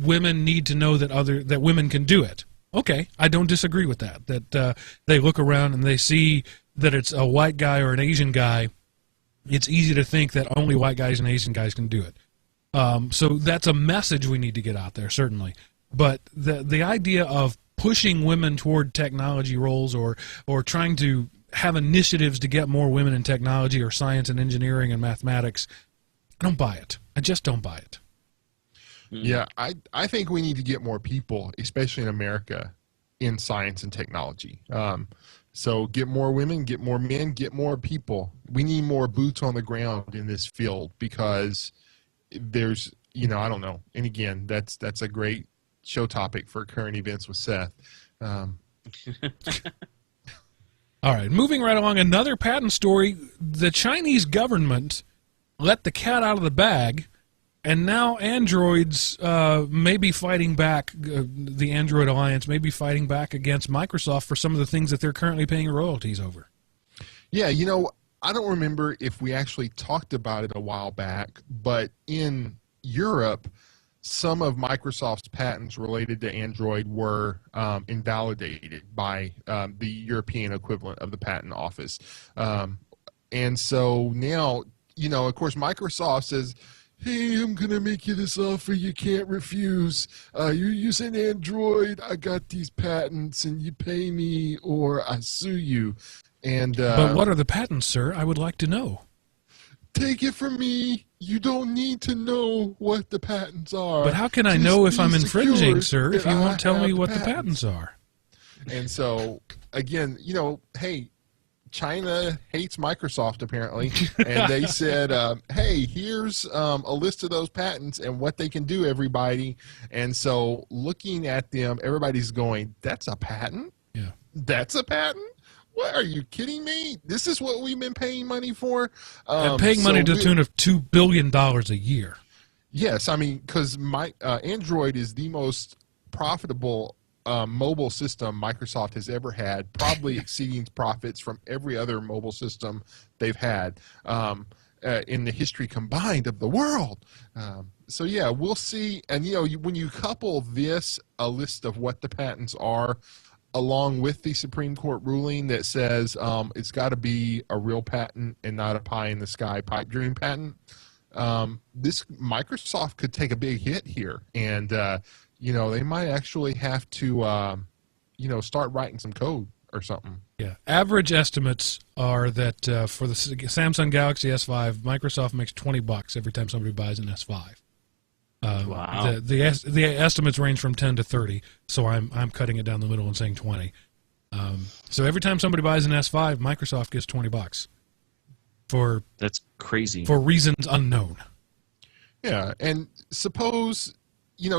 women need to know that women can do it. Okay, I don't disagree with that. That they look around and they see that it's a white guy or an Asian guy. It's easy to think that only white guys and Asian guys can do it. So that's a message we need to get out there, certainly. But the idea of pushing women toward technology roles or trying to have initiatives to get more women in technology or science and engineering and mathematics, I don't buy it. I just don't buy it. Yeah, I think we need to get more people, especially in America, in science and technology. So get more women, get more men, get more people. We need more boots on the ground in this field because there's, I don't know. And again, that's a great show topic for current events with Seth. All right, moving right along, another patent story. The Chinese government let the cat out of the bag, and now androids may be fighting back, the Android Alliance may be fighting back against Microsoft for some of the things that they're currently paying royalties over. Yeah, I don't remember if we actually talked about it a while back, but in Europe, some of Microsoft's patents related to Android were invalidated by the European equivalent of the patent office. And so now, of course, Microsoft says, hey, I'm going to make you this offer you can't refuse. You're using Android. I got these patents, and you pay me or I sue you. And but what are the patents, sir? I would like to know. Take it from me. You don't need to know what the patents are. But how can I know if I'm infringing, sir, if you won't tell me what the patents are? And so, again, hey, China hates Microsoft apparently, and they said, hey, here's a list of those patents and what they can do, everybody. And so looking at them, everybody's going, that's a patent? Yeah. That's a patent? What, are you kidding me? This is what we've been paying money for? And paying money to the tune of $2 billion a year. Yes, I mean, because Android is the most profitable mobile system Microsoft has ever had, probably exceeding profits from every other mobile system they've had in the history combined of the world. So yeah, we'll see. And when you couple a list of what the patents are, along with the Supreme Court ruling that says it's got to be a real patent and not a pie in the sky pipe dream patent, this Microsoft could take a big hit here, and they might actually have to, start writing some code or something. Yeah. Average estimates are that for the Samsung Galaxy S5, Microsoft makes $20 every time somebody buys an S5. Wow. The estimates range from 10 to 30, so I'm cutting it down the middle and saying 20. So every time somebody buys an S5, Microsoft gets $20 that's crazy for reasons unknown. Yeah, and suppose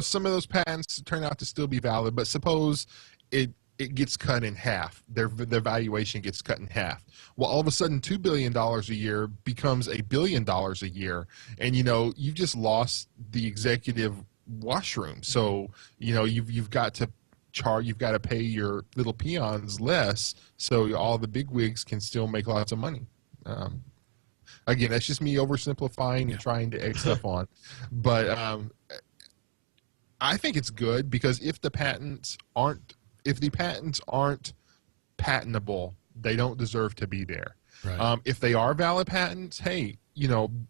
some of those patents turn out to still be valid, but suppose it gets cut in half. Their valuation gets cut in half. Well, all of a sudden, $2 billion a year becomes $1 billion a year, and you've just lost the executive washroom. So you've got to you've got to pay your little peons less, so all the big wigs can still make lots of money. Again, that's just me oversimplifying and trying to egg stuff on, but I think it's good because if the patents aren't patentable, they don't deserve to be there. Right. If they are valid patents, hey,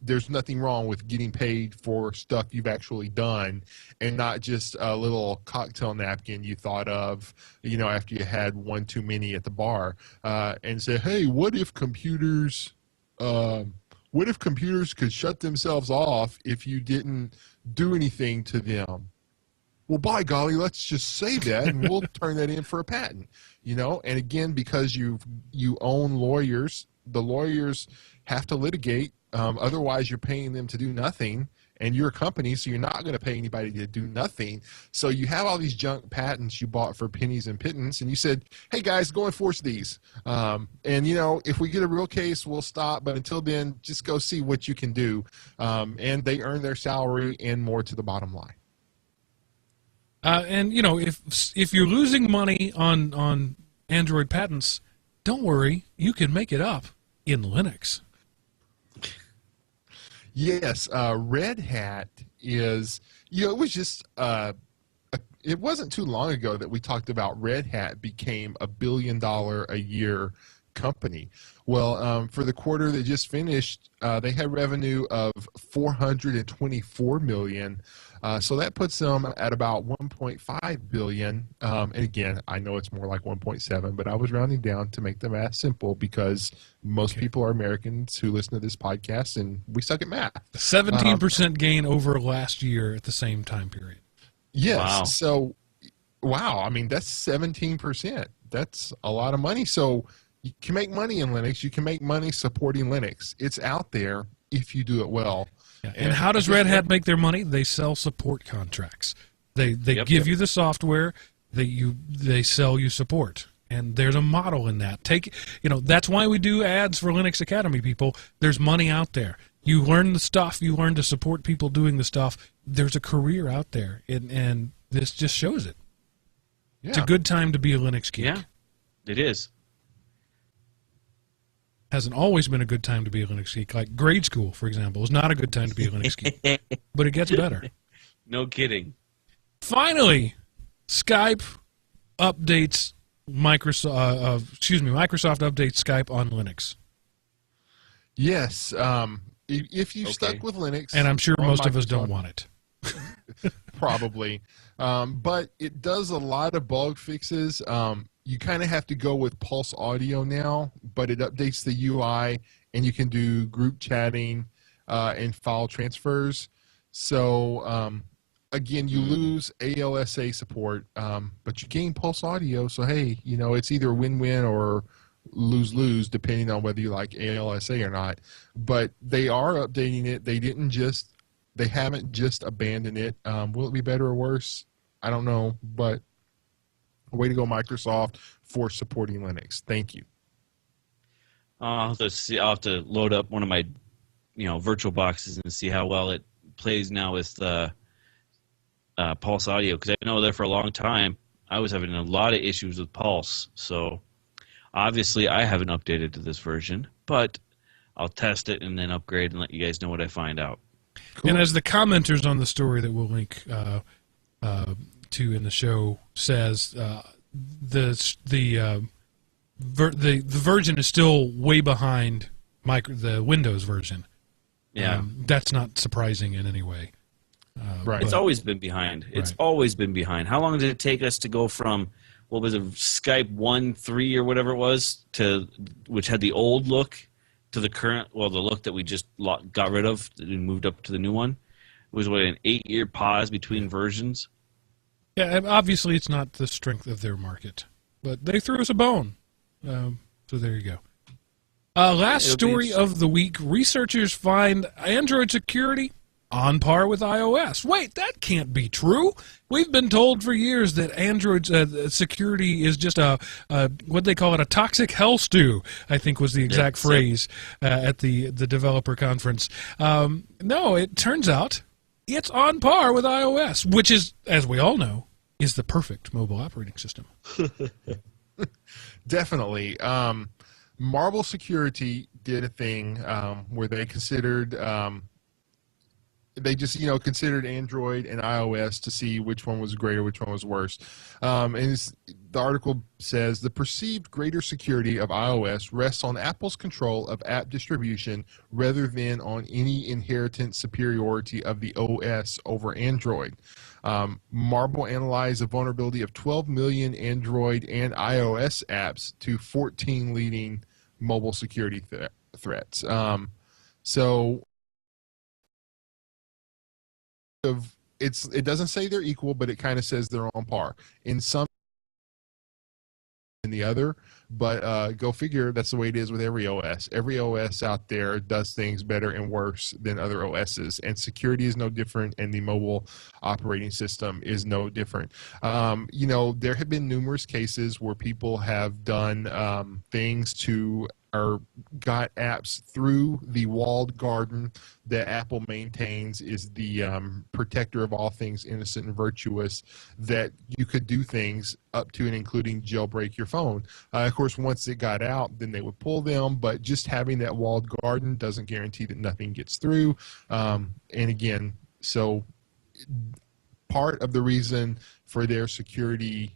there's nothing wrong with getting paid for stuff you've actually done and not just a little cocktail napkin you thought of, after you had one too many at the bar, and say, hey, what if computers could shut themselves off if you didn't do anything to them? Well, by golly, let's just say that, and we'll turn that in for a patent, And again, because you own lawyers, the lawyers have to litigate. Otherwise, you're paying them to do nothing, and you're a company, so you're not going to pay anybody to do nothing. So you have all these junk patents you bought for pennies and pittance, and you said, hey, guys, go enforce these. And, if we get a real case, we'll stop. But until then, just go see what you can do. And they earn their salary and more to the bottom line. And you know, if you're losing money on Android patents, don't worry, you can make it up in Linux. Yes, Red Hat is, it was just, it wasn't too long ago that we talked about Red Hat became $1 billion a year company. Well, for the quarter that just finished, they had revenue of 424 million. So that puts them at about 1.5 billion. And again, I know it's more like 1.7, but I was rounding down to make the math simple because most people are Americans who listen to this podcast, and we suck at math. 17% gain over last year at the same time period. Yes. Wow. So, wow. I mean, that's 17%. That's a lot of money. So you can make money in Linux. You can make money supporting Linux. It's out there if you do it well. Yeah. And how does Red Hat make their money? They sell support contracts. They give you the software. They sell you support. And there's a model in that. That's why we do ads for Linux Academy, people. There's money out there. You learn the stuff. You learn to support people doing the stuff. There's a career out there, and this just shows it. Yeah. It's a good time to be a Linux geek. Yeah, it is. Hasn't always been a good time to be a Linux geek. Like grade school, for example, is not a good time to be a Linux geek. But it gets better. No kidding. Finally, Skype updates Microsoft updates Skype on Linux. Yes. If you stuck with Linux, and I'm sure most of us don't want it. Probably. But it does a lot of bug fixes. You kind of have to go with Pulse Audio now, but it updates the UI, and you can do group chatting and file transfers. So, again, you lose ALSA support, but you gain Pulse Audio. So, hey, it's either win-win or lose-lose, depending on whether you like ALSA or not. But they are updating it. They haven't just abandoned it. Will it be better or worse? I don't know, but way to go, Microsoft, for supporting Linux. Thank you. I'll have to load up one of my, virtual boxes and see how well it plays now with Pulse Audio, because I know that for a long time I was having a lot of issues with Pulse. So obviously I haven't updated to this version, but I'll test it and then upgrade and let you guys know what I find out. Cool. And as the commenters on the story that we'll link to in the show says, the version is still way behind the Windows version. Yeah, that's not surprising in any way. Right, it's always been behind. It's always been behind. How long did it take us to go from what was it, Skype 1.3 or whatever it was, to which had the old look, to the current, the look that we just got rid of and moved up to the new one? It was an 8-year pause between versions. Yeah, and obviously it's not the strength of their market, but they threw us a bone. So there you go. Last story of the week: researchers find Android security on par with iOS. Wait, that can't be true. We've been told for years that Android's security is just what they call it, a toxic hell stew, I think was the exact phrase at the developer conference. No, it turns out it's on par with iOS, which is, as we all know, is the perfect mobile operating system. Definitely. Marble Security did a thing where they considered considered Android and iOS to see which one was greater, which one was worse. The article says the perceived greater security of iOS rests on Apple's control of app distribution rather than on any inherent superiority of the OS over Android. Marble analyzed the vulnerability of 12 million Android and iOS apps to 14 leading mobile security threats. It doesn't say they're equal, but it kind of says they're on par. In some in the other, but go figure, that's the way it is with every OS. Every OS out there does things better and worse than other OSs, and security is no different, and the mobile operating system is no different. There have been numerous cases where people have done things to or got apps through the walled garden that Apple maintains is the protector of all things innocent and virtuous, that you could do things up to and including jailbreak your phone. Of course, once it got out, then they would pull them, but just having that walled garden doesn't guarantee that nothing gets through. And again, so part of the reason for their security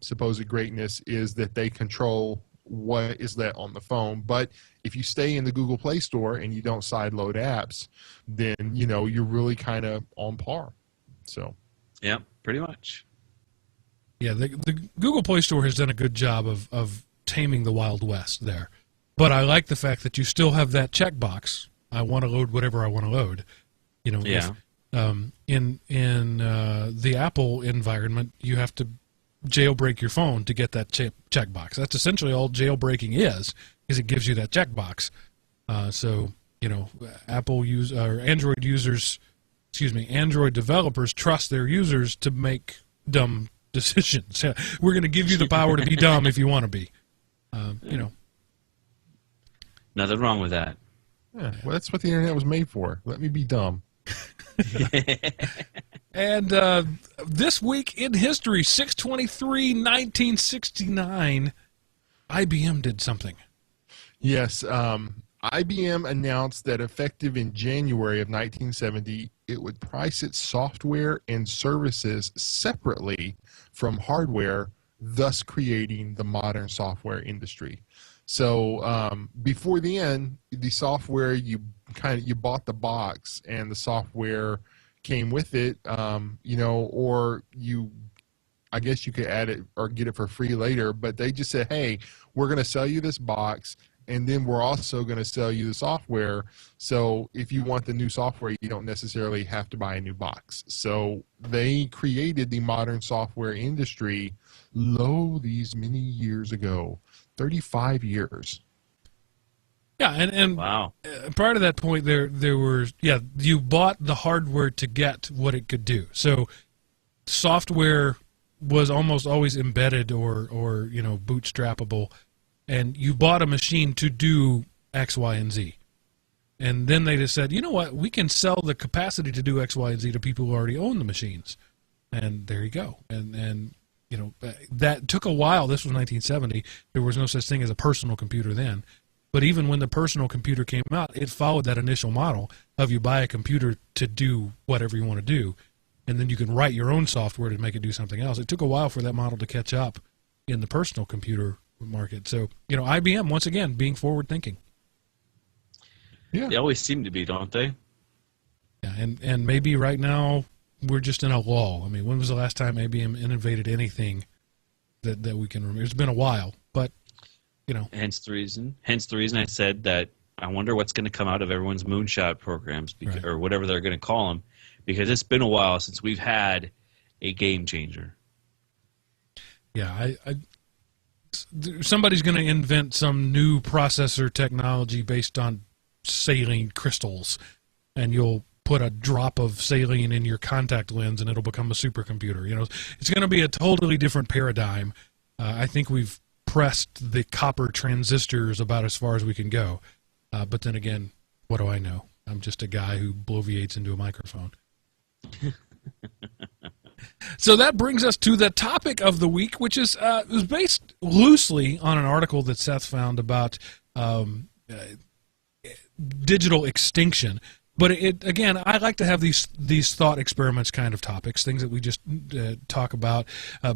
supposed greatness is that they control what is that on the phone. But if you stay in the Google Play Store and you don't sideload apps, then you're really kind of on par. So yeah, pretty much. Yeah, the Google Play Store has done a good job of taming the Wild West there. But I like the fact that you still have that checkbox. I want to load whatever I want to load. Yeah. In the Apple environment, you have to jailbreak your phone to get that checkbox. That's essentially all jailbreaking is it gives you that checkbox. So Android developers trust their users to make dumb decisions. We're going to give you the power to be dumb if you want to be. Nothing wrong with that. Yeah, well, that's what the internet was made for. Let me be dumb. And this week in history, 6/23/1969, IBM did something. Yes, IBM announced that effective in January of 1970, it would price its software and services separately from hardware, thus creating the modern software industry. So before then, the software you bought the box and the software came with it, or I guess you could add it or get it for free later. But they just said, hey, we're going to sell you this box, and then we're also going to sell you the software. So if you want the new software, you don't necessarily have to buy a new box. So they created the modern software industry these many years ago. 35 years. Yeah, and wow. Prior to that point, there were you bought the hardware to get what it could do. So software was almost always embedded or bootstrappable, and you bought a machine to do X, Y, and Z. And then they just said, you know what, we can sell the capacity to do X, Y, and Z to people who already own the machines. And there you go. And that took a while. This was 1970. There was no such thing as a personal computer then. But even when the personal computer came out, it followed that initial model of you buy a computer to do whatever you want to do, and then you can write your own software to make it do something else. It took a while for that model to catch up in the personal computer market. So, IBM, once again, being forward-thinking. Yeah. They always seem to be, don't they? Yeah, and maybe right now we're just in a lull. I mean, when was the last time IBM innovated anything that we can remember? It's been a while, but Hence the reason I said that I wonder what's going to come out of everyone's moonshot programs, Right. or whatever they're going to call them, because it's been a while since we've had a game changer. Yeah, somebody's going to invent some new processor technology based on saline crystals, and you'll put a drop of saline in your contact lens and it'll become a supercomputer. It's going to be a totally different paradigm. I think we've pressed the copper transistors about as far as we can go. But then again, what do I know? I'm just a guy who bloviates into a microphone. So that brings us to the topic of the week, which is was based loosely on an article that Seth found about digital extinction. But again, I like to have these thought experiments kind of topics, things that we just talk about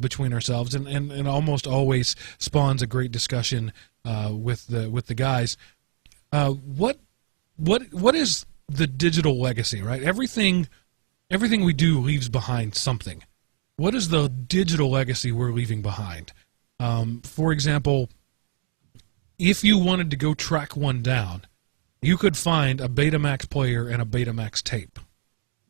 between ourselves, and almost always spawns a great discussion with the guys. What is the digital legacy, right? Everything we do leaves behind something. What is the digital legacy we're leaving behind? For example, if you wanted to go track one down, you could find a Betamax player and a Betamax tape.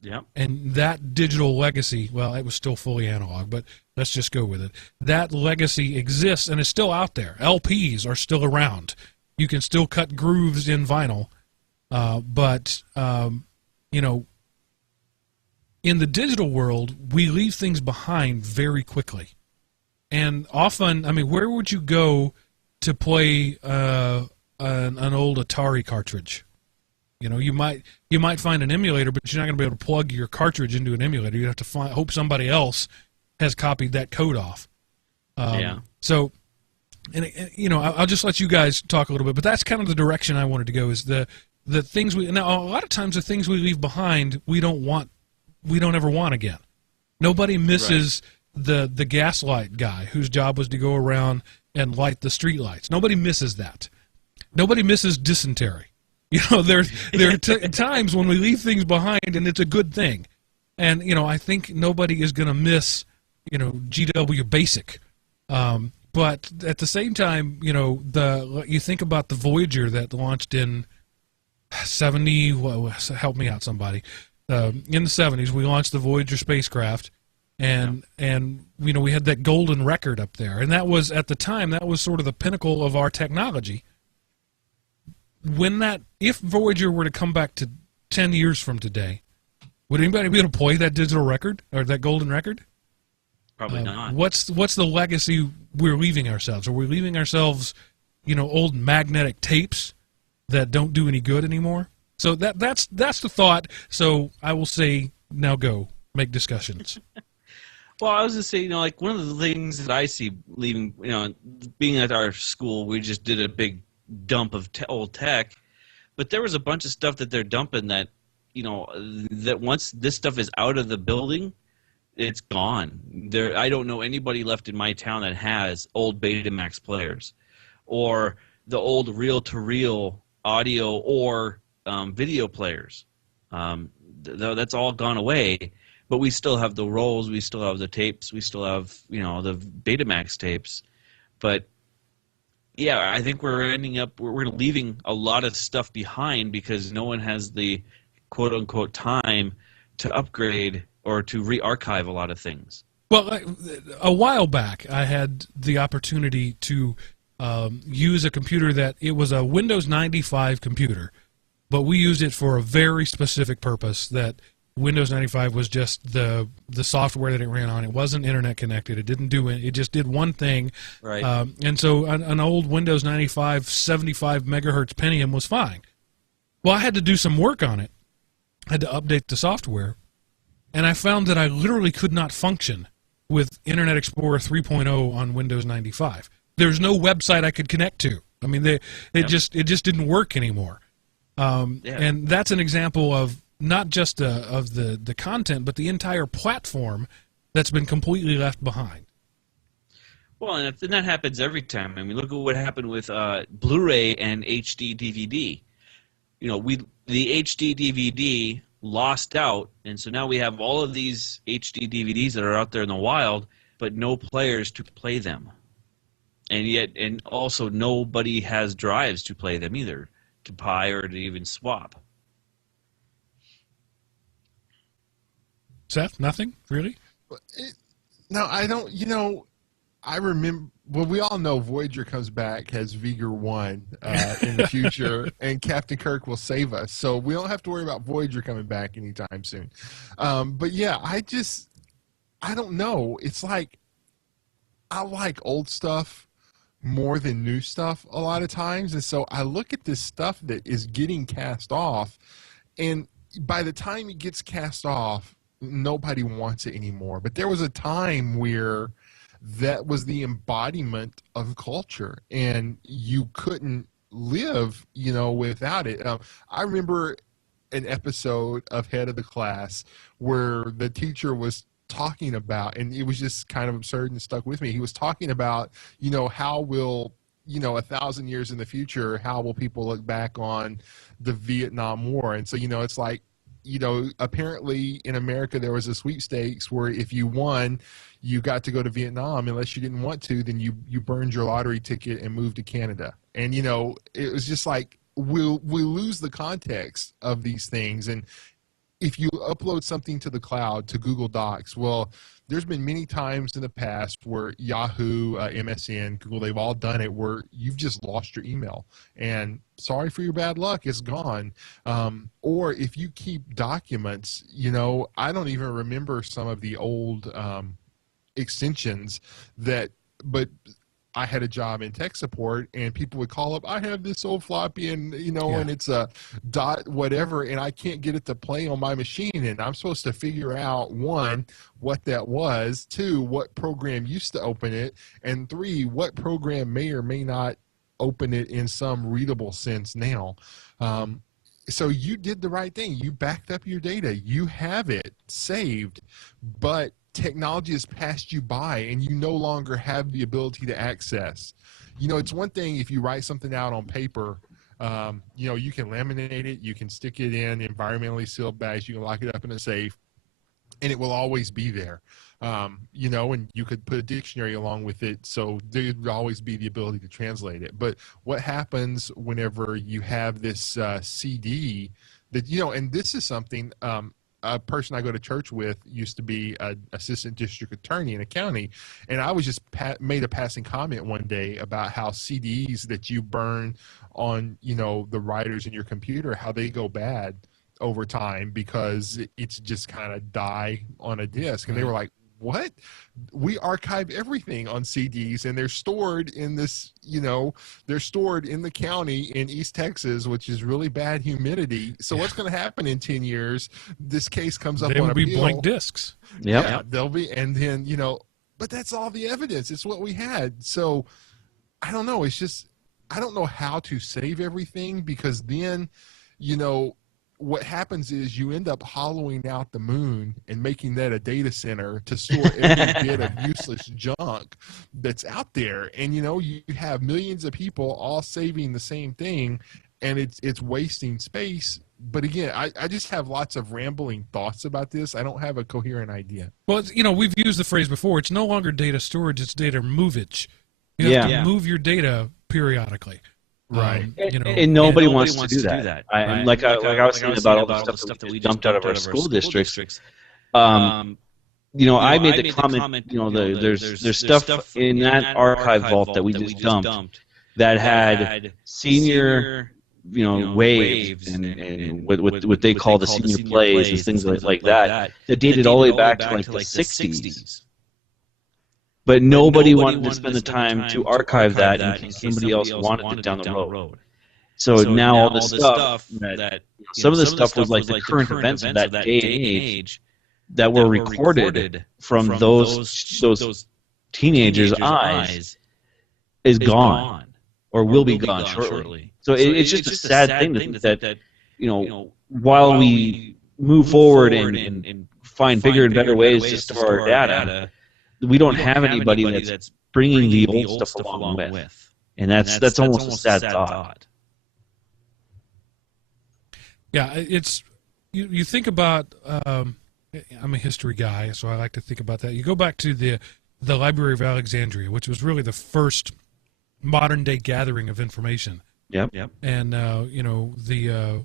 Yeah. And that digital legacy, well, it was still fully analog, but let's just go with it. That legacy exists and is still out there. LPs are still around. You can still cut grooves in vinyl, but in the digital world, we leave things behind very quickly. And often, where would you go to play a an old Atari cartridge. You know, you might find an emulator, but you're not going to be able to plug your cartridge into an emulator. You have to hope somebody else has copied that code off. Yeah. So, and you know, I'll just let you guys talk a little bit, but that's kind of the direction I wanted to go. Is the things now a lot of times the things we leave behind we don't ever want again. Nobody misses the gaslight guy whose job was to go around and light the street lights. Nobody misses that. Nobody misses dysentery. You know, there are times when we leave things behind and it's a good thing. And, you know, I think nobody is going to miss, you know, GW Basic. But at the same time, you know, you think about the Voyager that launched in 70, help me out somebody. In the 70s, we launched the Voyager spacecraft. And you know, we had that golden record up there. And that was, at the time, that was sort of the pinnacle of our technology. If Voyager were to come back to 10 years from today, would anybody be able to play that digital record or that golden record? Probably not. What's the legacy we're leaving ourselves? Are we leaving ourselves, you know, old magnetic tapes that don't do any good anymore? So that's the thought. So I will say, now go make discussions. Well, I was going to say, you know, like one of the things that I see leaving, you know, being at our school, we just did a big dump of old tech, but there was a bunch of stuff that they're dumping that, you know, that once this stuff is out of the building, it's gone. I don't know anybody left in my town that has old Betamax players or the old reel-to-reel audio or video players. That's all gone away. But we still have the rolls, we still have the tapes, we still have, you know, the Betamax tapes. But yeah, I think we're leaving a lot of stuff behind because no one has the quote unquote time to upgrade or to re-archive a lot of things. Well, a while back, I had the opportunity to use a computer that it was a Windows 95 computer, but we used it for a very specific purpose. That Windows 95 was just the software that it ran on. It wasn't internet connected. It didn't do it. It just did one thing. Right. And so an old Windows 95 75 megahertz Pentium was fine. Well, I had to do some work on it. I had to update the software. And I found that I literally could not function with Internet Explorer 3.0 on Windows 95. There's no website I could connect to. I mean, it just didn't work anymore. And that's an example of not just of the content, but the entire platform that's been completely left behind. Well, and that happens every time. I mean, look at what happened with Blu-ray and HD DVD. You know, the HD DVD lost out, and so now we have all of these HD DVDs that are out there in the wild, but no players to play them. And also nobody has drives to play them either, to buy or to even swap. Seth, nothing? Really? No, I don't, you know, I remember, well, we all know Voyager comes back, has Vigor 1 in the future, and Captain Kirk will save us. So we don't have to worry about Voyager coming back anytime soon. But yeah, I don't know. It's like, I like old stuff more than new stuff a lot of times. And so I look at this stuff that is getting cast off, and by the time it gets cast off, nobody wants it anymore. But there was a time where that was the embodiment of culture, and you couldn't live, you know, without it. I remember an episode of Head of the Class where the teacher was talking about, and it was just kind of absurd and stuck with me. He was talking about, you know, how will, you know, 1,000 years in the future, how will people look back on the Vietnam War? And so, you know, it's like, you know, apparently in America there was a sweepstakes where if you won, you got to go to Vietnam. Unless you didn't want to, then you burned your lottery ticket and moved to Canada. And, you know, it was just like, we lose the context of these things. And if you upload something to the cloud, to Google Docs, well, there's been many times in the past where Yahoo, MSN, Google, they've all done it where you've just lost your email. And sorry for your bad luck, it's gone. Or if you keep documents, you know, I don't even remember some of the old extensions but I had a job in tech support, and people would call up, I have this old floppy, and and it's a dot whatever, and I can't get it to play on my machine, and I'm supposed to figure out, one, what that was, two, what program used to open it, and three, what program may or may not open it in some readable sense now. So you did the right thing. You backed up your data. You have it saved, but technology has passed you by and you no longer have the ability to access. It's one thing if you write something out on paper, you can laminate it, you can stick it in environmentally sealed bags, you can lock it up in a safe, and it will always be there. And you could put a dictionary along with it, so there would always be the ability to translate it. But what happens whenever you have this CD that, and this is something, a person I go to church with used to be an assistant district attorney in a county, and I was just made a passing comment one day about how CDs that you burn on, the writers in your computer, how they go bad over time because it's just kind of die on a disc. And they were like, what? We archive everything on CDs, and they're stored in this, they're stored in the county in East Texas, which is really bad humidity. So what's going to happen in 10 years? This case comes up on appeal. They will be blank discs. Yeah, they'll be, and then, but that's all the evidence. It's what we had. So I don't know. It's just, I don't know how to save everything, because then, what happens is you end up hollowing out the moon and making that a data center to store every bit of useless junk that's out there. And, you have millions of people all saving the same thing, and it's wasting space. But again, I just have lots of rambling thoughts about this. I don't have a coherent idea. Well, we've used the phrase before. It's no longer data storage, it's data movage. You have to move your data periodically. Right. And nobody wants to do that. I was saying about all the stuff that we dumped out of our school districts. I made the comment, there's stuff in that archive vault that we just dumped that had senior, waves and what they call the senior plays and things like that dated all the way back to like the 60s. But nobody wanted to spend the time to archive that in case somebody else wanted it down the road. So now all the stuff some of the stuff was like the current events of that day and age that were recorded from those teenagers' eyes is gone or will be gone shortly. So it's just a sad thing to think that while we move forward and find bigger and better ways to store our data, we don't have anybody that's bringing the old stuff along with. And that's almost a sad thought. Yeah, it's you think about. I'm a history guy, so I like to think about that. You go back to the Library of Alexandria, which was really the first modern day gathering of information. Yep. And the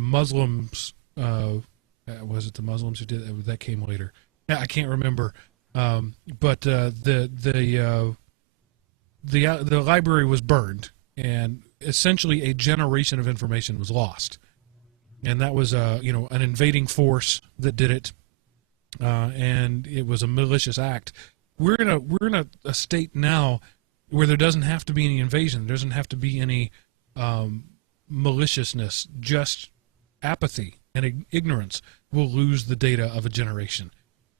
Muslims. Was it the Muslims who did that? That came later. I can't remember. But the library was burned, and essentially a generation of information was lost, and that was an invading force that did it, and it was a malicious act. We're in a state now where there doesn't have to be any invasion, there doesn't have to be any maliciousness, just apathy and ignorance will lose the data of a generation.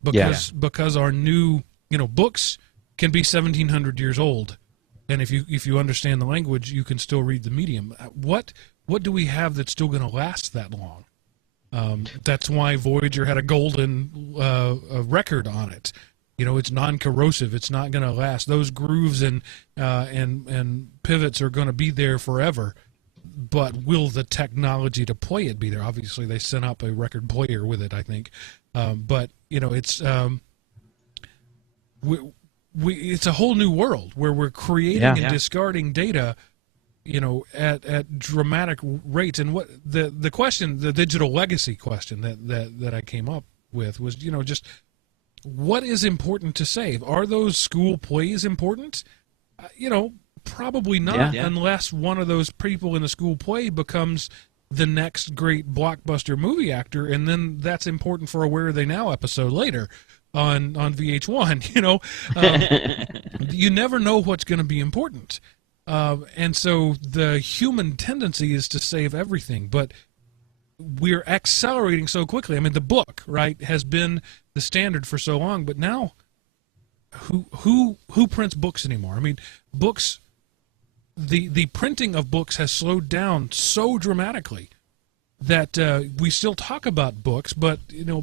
Because our new books can be 1,700 years old, and if you understand the language, you can still read the medium. What do we have that's still going to last that long? That's why Voyager had a golden record on it. It's non-corrosive. It's not going to last. Those grooves and pivots are going to be there forever. But will the technology to play it be there? Obviously, they sent up a record player with it, I think. But it's it's a whole new world where we're creating and discarding data, at dramatic rates. And what the question, the digital legacy question that I came up with was, just what is important to save? Are those school plays important? Probably not, unless one of those people in the school play becomes the next great blockbuster movie actor, and then that's important for a Where Are They Now episode later. on VH1. You never know what's going to be important, and so the human tendency is to save everything, but we're accelerating so quickly. I mean, the book, right, has been the standard for so long, but now who prints books anymore? I mean, books, the printing of books has slowed down so dramatically that we still talk about books, but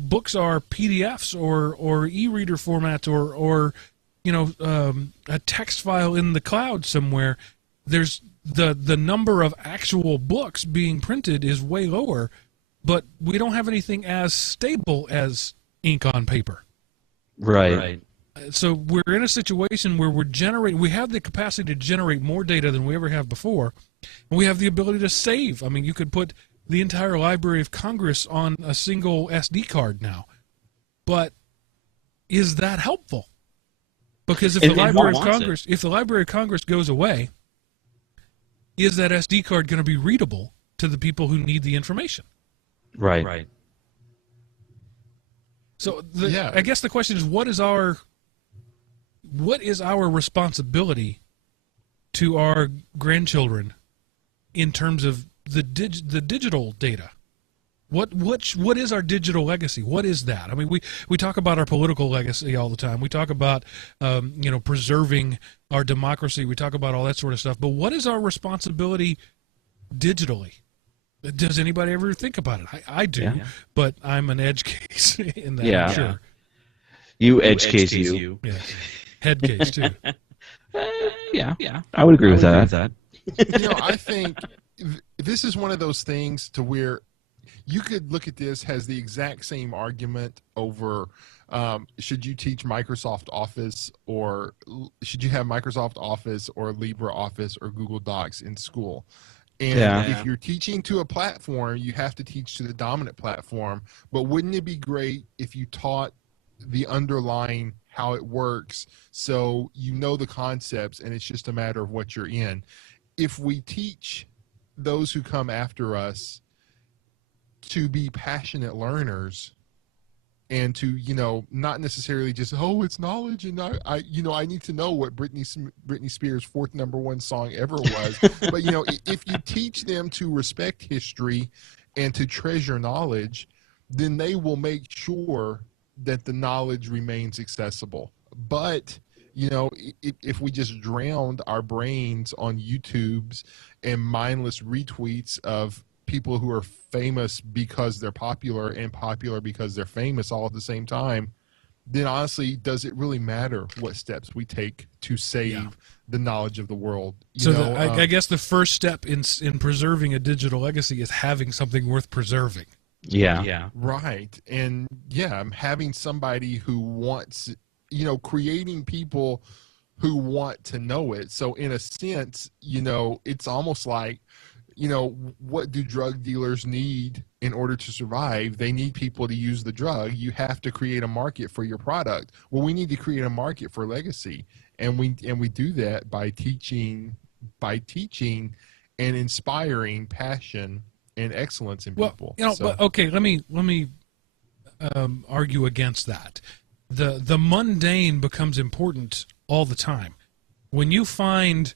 books are PDFs or e-reader formats or a text file in the cloud somewhere. There's the number of actual books being printed is way lower, but we don't have anything as stable as ink on paper. Right. So we're in a situation where we have the capacity to generate more data than we ever have before, and we have the ability to save. I mean, you could put the entire Library of Congress on a single SD card now. But is that helpful? Because if the Library of Congress goes away, is that SD card going to be readable to the people who need the information? Right. So I guess the question is, what is our responsibility to our grandchildren in terms of the digital data? What is our digital legacy? What is that? I mean, we talk about our political legacy all the time. We talk about preserving our democracy. We talk about all that sort of stuff. But what is our responsibility digitally? Does anybody ever think about it? I do, but I'm an edge case in that. Yeah, I'm sure. You edge case you. Yeah. Head case too. Yeah. I would agree with that. I think this is one of those things to where you could look at this as the exact same argument over should you teach Microsoft Office or should you have Microsoft Office or LibreOffice or Google Docs in school. And if you're teaching to a platform, you have to teach to the dominant platform. But wouldn't it be great if you taught the underlying how it works so you know the concepts and it's just a matter of what you're in? If we teach those who come after us to be passionate learners and to, not necessarily just, it's knowledge and I need to know what Britney Spears' fourth #1 song ever was. But, if you teach them to respect history and to treasure knowledge, then they will make sure that the knowledge remains accessible. But, if we just drowned our brains on YouTubes and mindless retweets of people who are famous because they're popular and popular because they're famous all at the same time, then honestly, does it really matter what steps we take to save the knowledge of the world? I guess the first step in preserving a digital legacy is having something worth preserving. Yeah. Right. And I'm having somebody who wants, creating people who want to know it. So in a sense, it's almost like, what do drug dealers need in order to survive? They need people to use the drug. You have to create a market for your product. Well, we need to create a market for legacy. And we do that by teaching and inspiring passion and excellence in people. But okay, let me argue against that. The mundane becomes important all the time. When you find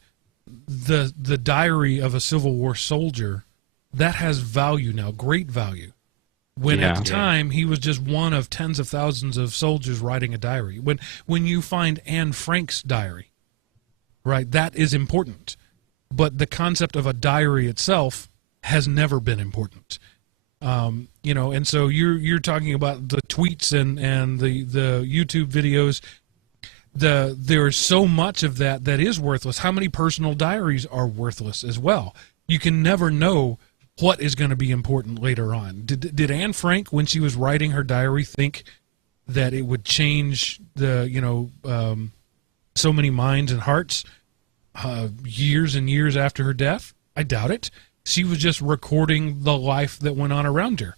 the diary of a Civil War soldier, that has value now, great value. When at the time he was just one of tens of thousands of soldiers writing a diary. When you find Anne Frank's diary, right, that is important. But the concept of a diary itself has never been important. And so you're talking about the tweets and the YouTube videos. There's so much of that is worthless. How many personal diaries are worthless as well? You can never know what is going to be important later on. Did Anne Frank, when she was writing her diary, think that it would change so many minds and hearts years and years after her death? I doubt it. She was just recording the life that went on around her.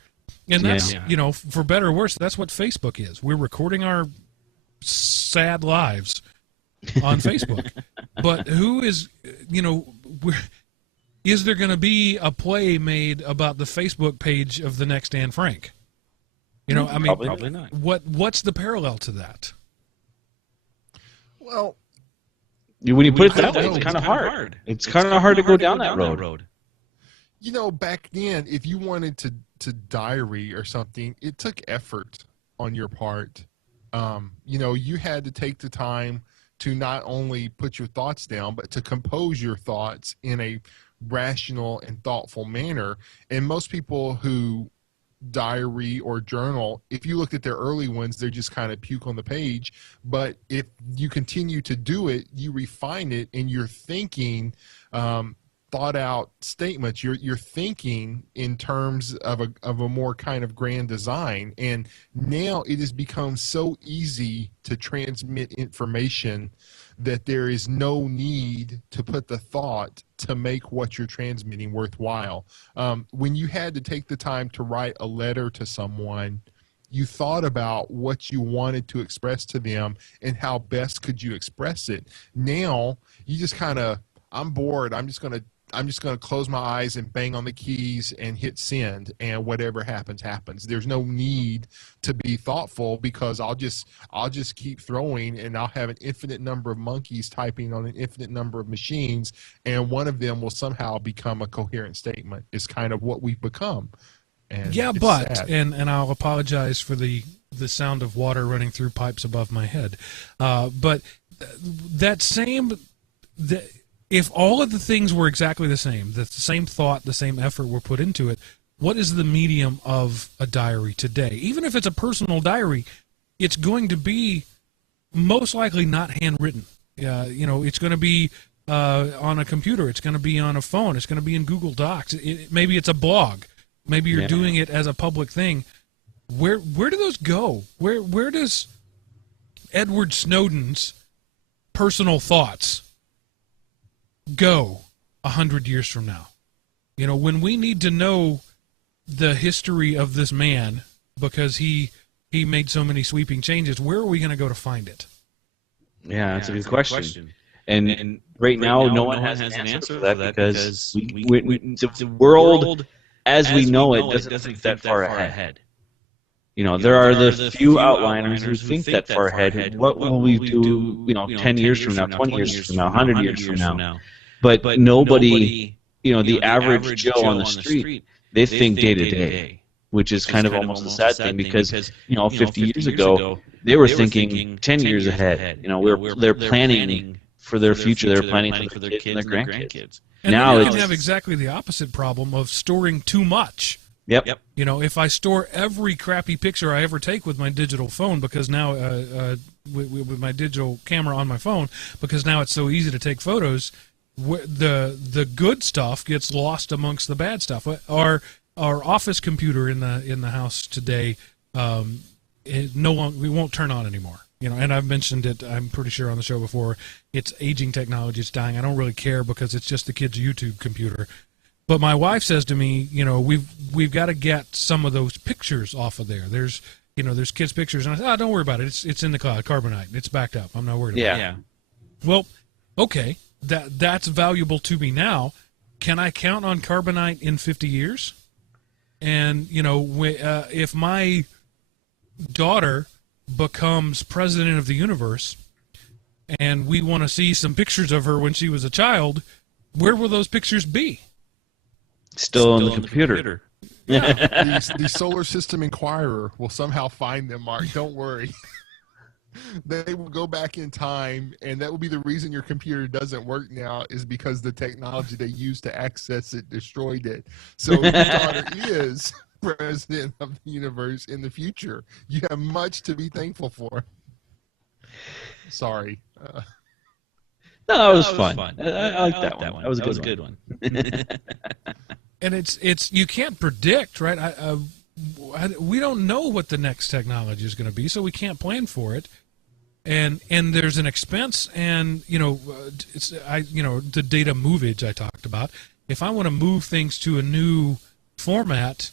And that's, for better or worse, that's what Facebook is. We're recording our sad lives on Facebook. But who is, is there going to be a play made about the Facebook page of the next Anne Frank? You know, I mean, probably not. What's the parallel to that? Well, when you put it that way, it's kind of hard. It's kind of hard to go down that road. You know, back then, if you wanted to diary or something, it took effort on your part. You know, you had to take the time to not only put your thoughts down, but to compose your thoughts in a rational and thoughtful manner. And most people who diary or journal, if you look at their early ones, they're just kind of puke on the page. But if you continue to do it, you refine it, and you're thinking thought out statements. You're thinking in terms of a more kind of grand design. And now it has become so easy to transmit information that there is no need to put the thought to make what you're transmitting worthwhile. When you had to take the time to write a letter to someone, you thought about what you wanted to express to them and how best could you express it. Now you just kind of, I'm bored, I'm just going to close my eyes and bang on the keys and hit send, and whatever happens, happens. There's no need to be thoughtful, because I'll just keep throwing, and I'll have an infinite number of monkeys typing on an infinite number of machines, and one of them will somehow become a coherent statement. Is kind of what we've become. And yeah, but sad. and I'll apologize for the sound of water running through pipes above my head. But if all of the things were exactly the same thought, the same effort were put into it, what is the medium of a diary today? Even if it's a personal diary, it's going to be most likely not handwritten. You know, it's going to be on a computer. It's going to be on a phone. It's going to be in Google Docs. Maybe it's a blog. Maybe you're doing it as a public thing. Where do those go? Where does Edward Snowden's personal thoughts go 100 years from now? You know, when we need to know the history of this man because he made so many sweeping changes, where are we going to go to find it? Yeah, that's a good question. And right now, no one has an answer for that, because the world as we know it doesn't think that far ahead. You know, there are the few outliners who think that far ahead. What will we do, 10 years from now, 20 years from now, 100 years from now? But nobody, the average Joe on the street, they think day to day, which is kind of almost a sad thing, because 50 years ago they were thinking 10 years ahead. They're planning for their future. They're planning for their kids and their grandkids. And now you can have exactly the opposite problem of storing too much. Yep. If I store every crappy picture I ever take with my digital phone, because now with my digital camera on my phone, because now it's so easy to take photos, the good stuff gets lost amongst the bad stuff. Our office computer in the house today, we won't turn on anymore. And I've mentioned it, I'm pretty sure, on the show before. It's aging technology. It's dying. I don't really care, because it's just the kid's YouTube computer. But my wife says to me, we've got to get some of those pictures off of there. There's kids' pictures, and I said, don't worry about it. It's in the cloud, Carbonite. It's backed up. I'm not worried about it. Yeah. Well, okay, that's valuable to me now. Can I count on Carbonite in 50 years? And if my daughter becomes president of the universe, and we want to see some pictures of her when she was a child, where will those pictures be? Still on the computer. Yeah. the Solar System Inquirer will somehow find them, Mark. Don't worry. They will go back in time, and that will be the reason your computer doesn't work now, is because the technology they used to access it destroyed it. So your daughter is president of the universe in the future. You have much to be thankful for. Sorry. No, that was fun. I like that one. That was a good one. And it's you can't predict, right? We don't know what the next technology is going to be, so we can't plan for it. And there's an expense, and the data movage I talked about. If I want to move things to a new format,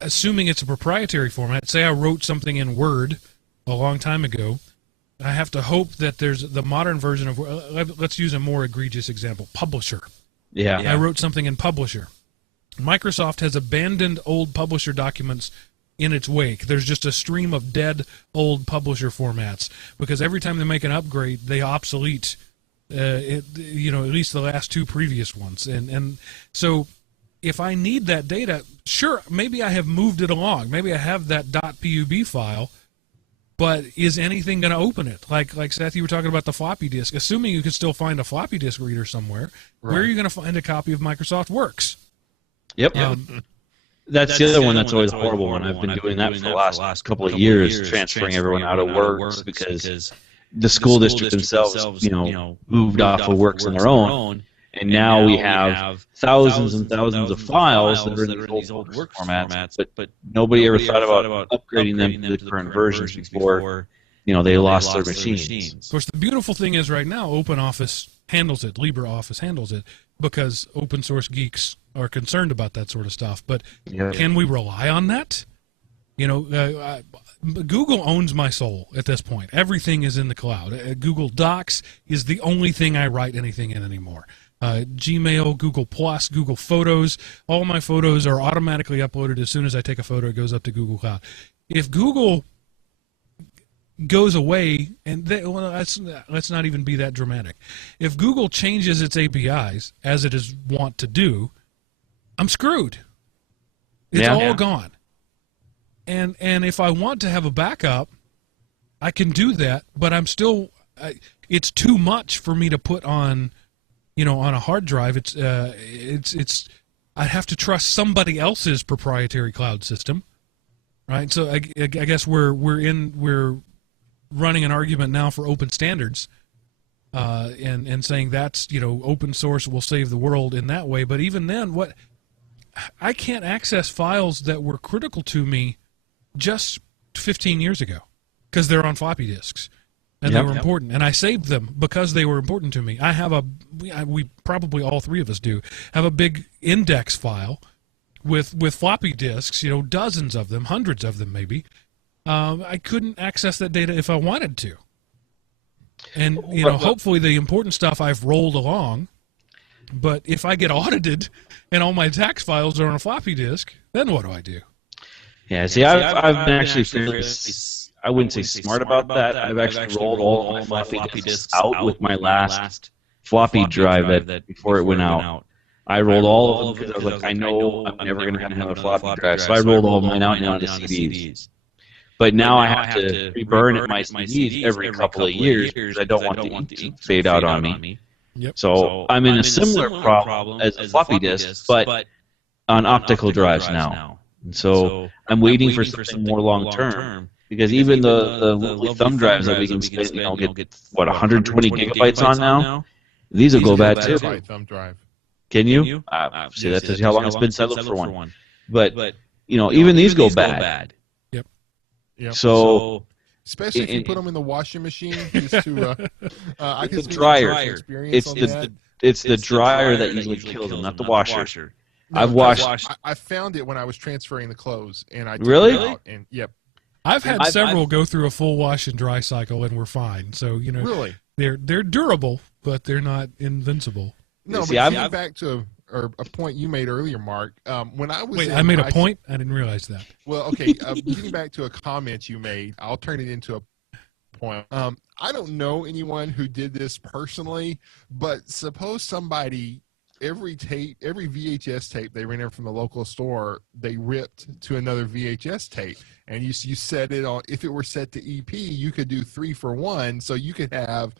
assuming it's a proprietary format, say I wrote something in Word a long time ago, I have to hope that there's the modern version of, let's use a more egregious example, Publisher. Yeah. I wrote something in Publisher. Microsoft has abandoned old Publisher documents in its wake. There's just a stream of dead old publisher formats, because every time they make an upgrade, they obsolete, at least the last two previous ones. And so if I need that data, sure, maybe I have moved it along. Maybe I have that .pub file, but is anything going to open it? Like Seth, you were talking about the floppy disk. Assuming you can still find a floppy disk reader somewhere, where are you going to find a copy of Microsoft Works? Yep. That's the other one that's always a horrible one. I've been doing that for the last couple of years, transferring everyone out of Works because the school district themselves, moved off of Works on their own, and now we have thousands and thousands of files that are in these old Works formats, but nobody ever thought about upgrading them to the current versions before they lost their machines. Of course, the beautiful thing is right now, OpenOffice handles it, LibreOffice handles it, because open source geeks are concerned about that sort of stuff. But can we rely on that? Google owns my soul at this point. Everything is in the cloud. Google Docs is the only thing I write anything in anymore. Gmail, Google Plus, Google Photos, all my photos are automatically uploaded as soon as I take a photo. It goes up to Google Cloud. If Google goes away, and let's not even be that dramatic. If Google changes its APIs, as it is wont to do, I'm screwed. It's all gone. And if I want to have a backup, I can do that, but I'm still it's too much for me to put on on a hard drive. It's I'd have to trust somebody else's proprietary cloud system, right? So I guess we're running an argument now for open standards, and saying that's open source will save the world in that way. But even then, I can't access files that were critical to me just 15 years ago because they're on floppy disks and they were important, and I saved them because they were important to me. I have we probably all three of us do have a big index file with floppy disks, dozens of them, hundreds of them maybe. I couldn't access that data if I wanted to. And, hopefully the important stuff I've rolled along, but if I get audited and all my tax files are on a floppy disk, then what do I do? Yeah, see, I've been actually fairly, I wouldn't say smart about that. I've actually rolled all my floppy disks out with my last floppy drive that before it went out. I rolled all of them because I was like, I know I'm never going to have another floppy drive, so I rolled all of mine out now into CDs. But now I have to reburn my CDs every couple of years because I don't want the ink to fade out on me. So I'm in a similar problem as a floppy disk, but on optical drives now. And so I'm waiting for something more long term, because even the little thumb drives that we can get 120 gigabytes on now, these will go bad too. Thumb drive. Can you? See, that tells you how long it's been settled for one. But even these go bad. Yep. So, especially if you put them in the washing machine, just to, I can the dryer. It's the dryer that usually kills them, not the washer. No, I've washed. I found it when I was transferring the clothes, and I took really. It out, and I've had several go through a full wash and dry cycle, and we're fine. So really, they're durable, but they're not invincible. No, but getting back to a point you made earlier, Mark. When I was I made a point. I didn't realize that. Well, okay. Getting back to a comment you made, I'll turn it into a point. I don't know anyone who did this personally, but suppose somebody every VHS tape they rented from the local store, they ripped to another VHS tape, and you set it on. If it were set to EP, you could do 3 for 1, so you could have.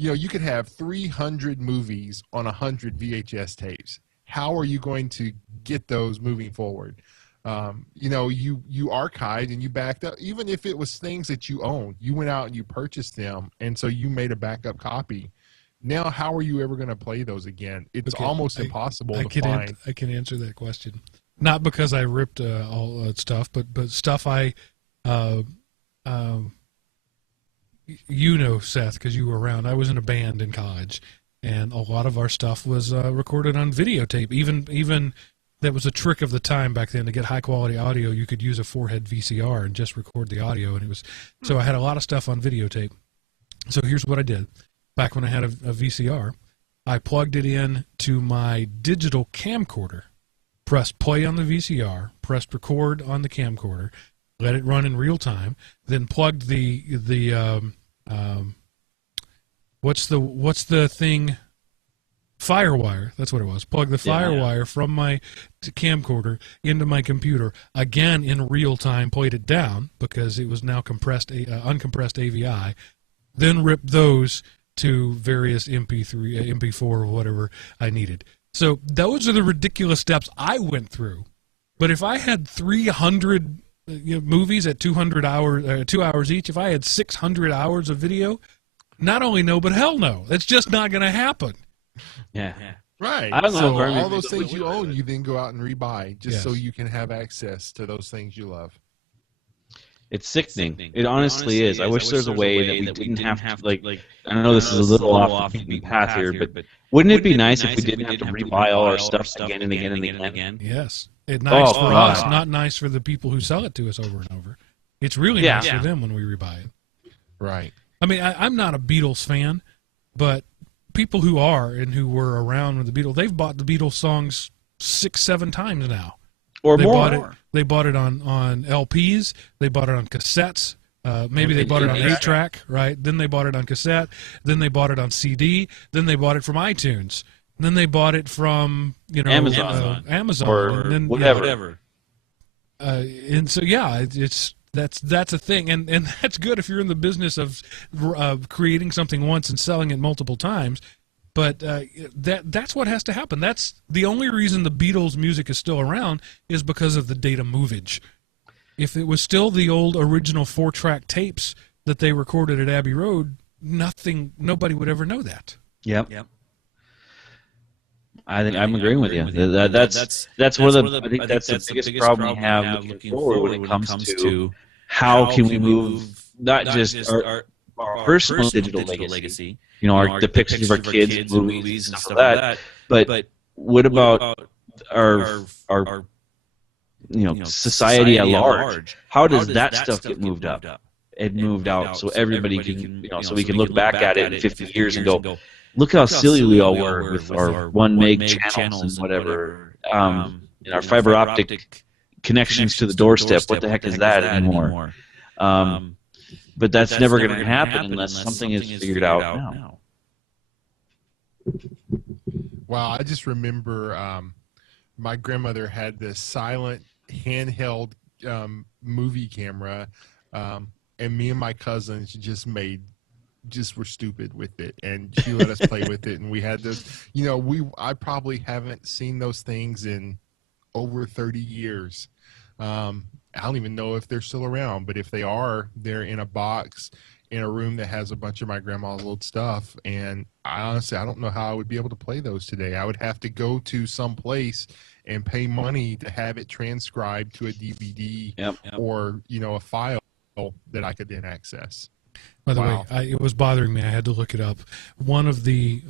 You could have 300 movies on 100 VHS tapes. How are you going to get those moving forward? You archived and you backed up. Even if it was things that you owned, you went out and you purchased them, and so you made a backup copy. Now, how are you ever going to play those again? It's almost impossible to find. I can answer that question. Not because I ripped all that stuff, but stuff I Seth, because you were around. I was in a band in college, and a lot of our stuff was recorded on videotape. Even that was a trick of the time back then to get high quality audio. You could use a 4-head VCR and just record the audio, and it was so I had a lot of stuff on videotape. So here's what I did. Back when I had a VCR, I plugged it in to my digital camcorder, pressed play on the VCR, pressed record on the camcorder, let it run in real time, then plugged the what's the thing? Firewire, that's what it was. Plug the Firewire from my camcorder into my computer, again in real time, played it down because it was now uncompressed AVI, then ripped those to various MP3, MP4, or whatever I needed. So those are the ridiculous steps I went through. But if I had 300 movies at 200 hours, 2 hours each, if I had 600 hours of video, not only no, but hell no. That's just not going to happen. Yeah. Right. I don't know. So all those things you own, you then go out and rebuy just so you can have access to those things you love. It's sickening. It honestly is. I wish there's a way that we didn't have to, like, I know this is a little off the beaten path here, but wouldn't it be nice if we didn't have to rebuy all our stuff again and again and again? Yes. It's nice for us, not nice for the people who sell it to us over and over. It's really nice for them when we rebuy it. Right. I mean, I'm not a Beatles fan, but people who are and who were around with the Beatles, they've bought the Beatles songs 6-7 times now. Or more. They bought it on LPs. They bought it on cassettes. Maybe they bought it on 8-track, right? Then they bought it on cassette. Then they bought it on CD. Then they bought it from iTunes. Then they bought it from Amazon or and then, whatever. And so that's a thing, and that's good if you're in the business of creating something once and selling it multiple times. But that's what has to happen. That's the only reason the Beatles music is still around is because of the data movage. If it was still the old original 4-track tapes that they recorded at Abbey Road, nobody would ever know that. Yep. I think I'm agreeing with you. That's one of the. I think that's the biggest problem we have looking forward when it comes to how can we move not just our personal digital legacy, our depictions of our kids in movies and stuff like that, but what about our society at large? How does that stuff get moved up and moved out so everybody can, so we can look back at it in 50 years and go, look how silly we all were with our 1 meg channels and whatever, and our fiber optic connections to the doorstep. What the heck is that anymore? But that's never going to happen unless something is figured out now. Wow, I just remember my grandmother had this silent handheld movie camera, and me and my cousins just were stupid with it, and she let us play with it, and we had this, I probably haven't seen those things in over 30 years. I don't even know if they're still around, but if they are, they're in a box in a room that has a bunch of my grandma's old stuff, and I don't know how I would be able to play those today. I would have to go to some place and pay money to have it transcribed to a DVD or a file that I could then access. By the way, it was bothering me. I had to look it up. One of the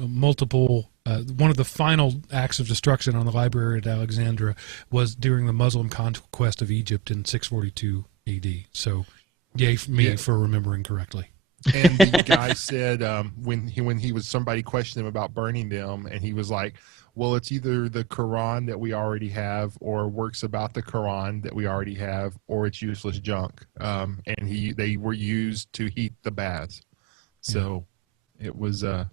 final acts of destruction on the library at Alexandria was during the Muslim conquest of Egypt in 642 A.D. So, yay for me for remembering correctly. And the guy said when somebody questioned him about burning them, and he was like, well, it's either the Quran that we already have or works about the Quran that we already have, or it's useless junk. And they were used to heat the baths. So it was a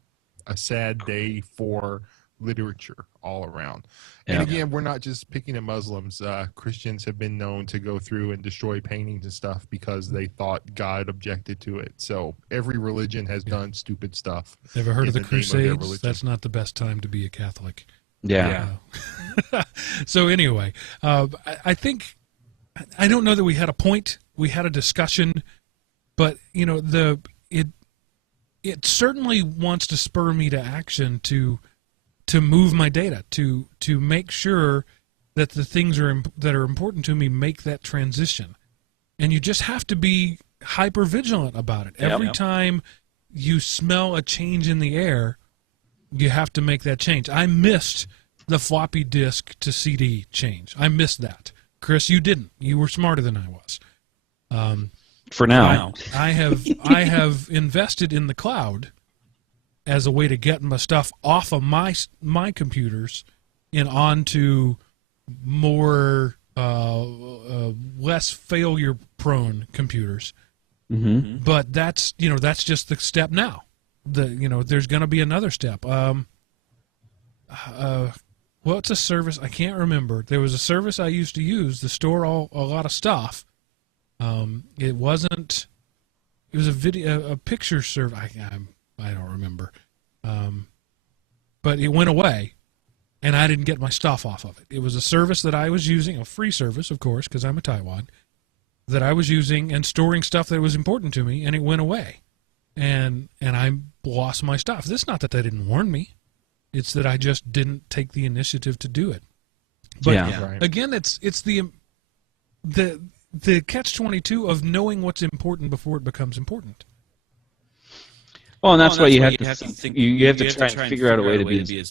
sad day for literature all around. And again, we're not just picking at Muslims. Christians have been known to go through and destroy paintings and stuff because they thought God objected to it. So every religion has done stupid stuff. Ever heard of the Crusades? That's not the best time to be a Catholic. Yeah. So anyway, I think, I don't know that we had a point. We had a discussion, but it certainly wants to spur me to action to move my data, to make sure that the things that are important to me make that transition. And you just have to be hyper vigilant about it. Every time you smell a change in the air, you have to make that change. I missed the floppy disk to CD change. I missed that. Chris, you didn't. You were smarter than I was. For now. I have invested in the cloud as a way to get my stuff off of my computers and onto more less failure prone computers. Mm-hmm. But that's just the step now. There's going to be another step. What's a service? I can't remember. There was a service I used to use to store a lot of stuff. It was a picture service. I don't remember. But it went away, and I didn't get my stuff off of it. It was a service that I was using, a free service, of course, because I'm a Taiwan, that I was using and storing stuff that was important to me, and it went away. And I lost my stuff. It's not that they didn't warn me. It's that I just didn't take the initiative to do it. But again, it's the catch-22 of knowing what's important before it becomes important. Well, and that's why you have to think. You have to try and figure out a way to be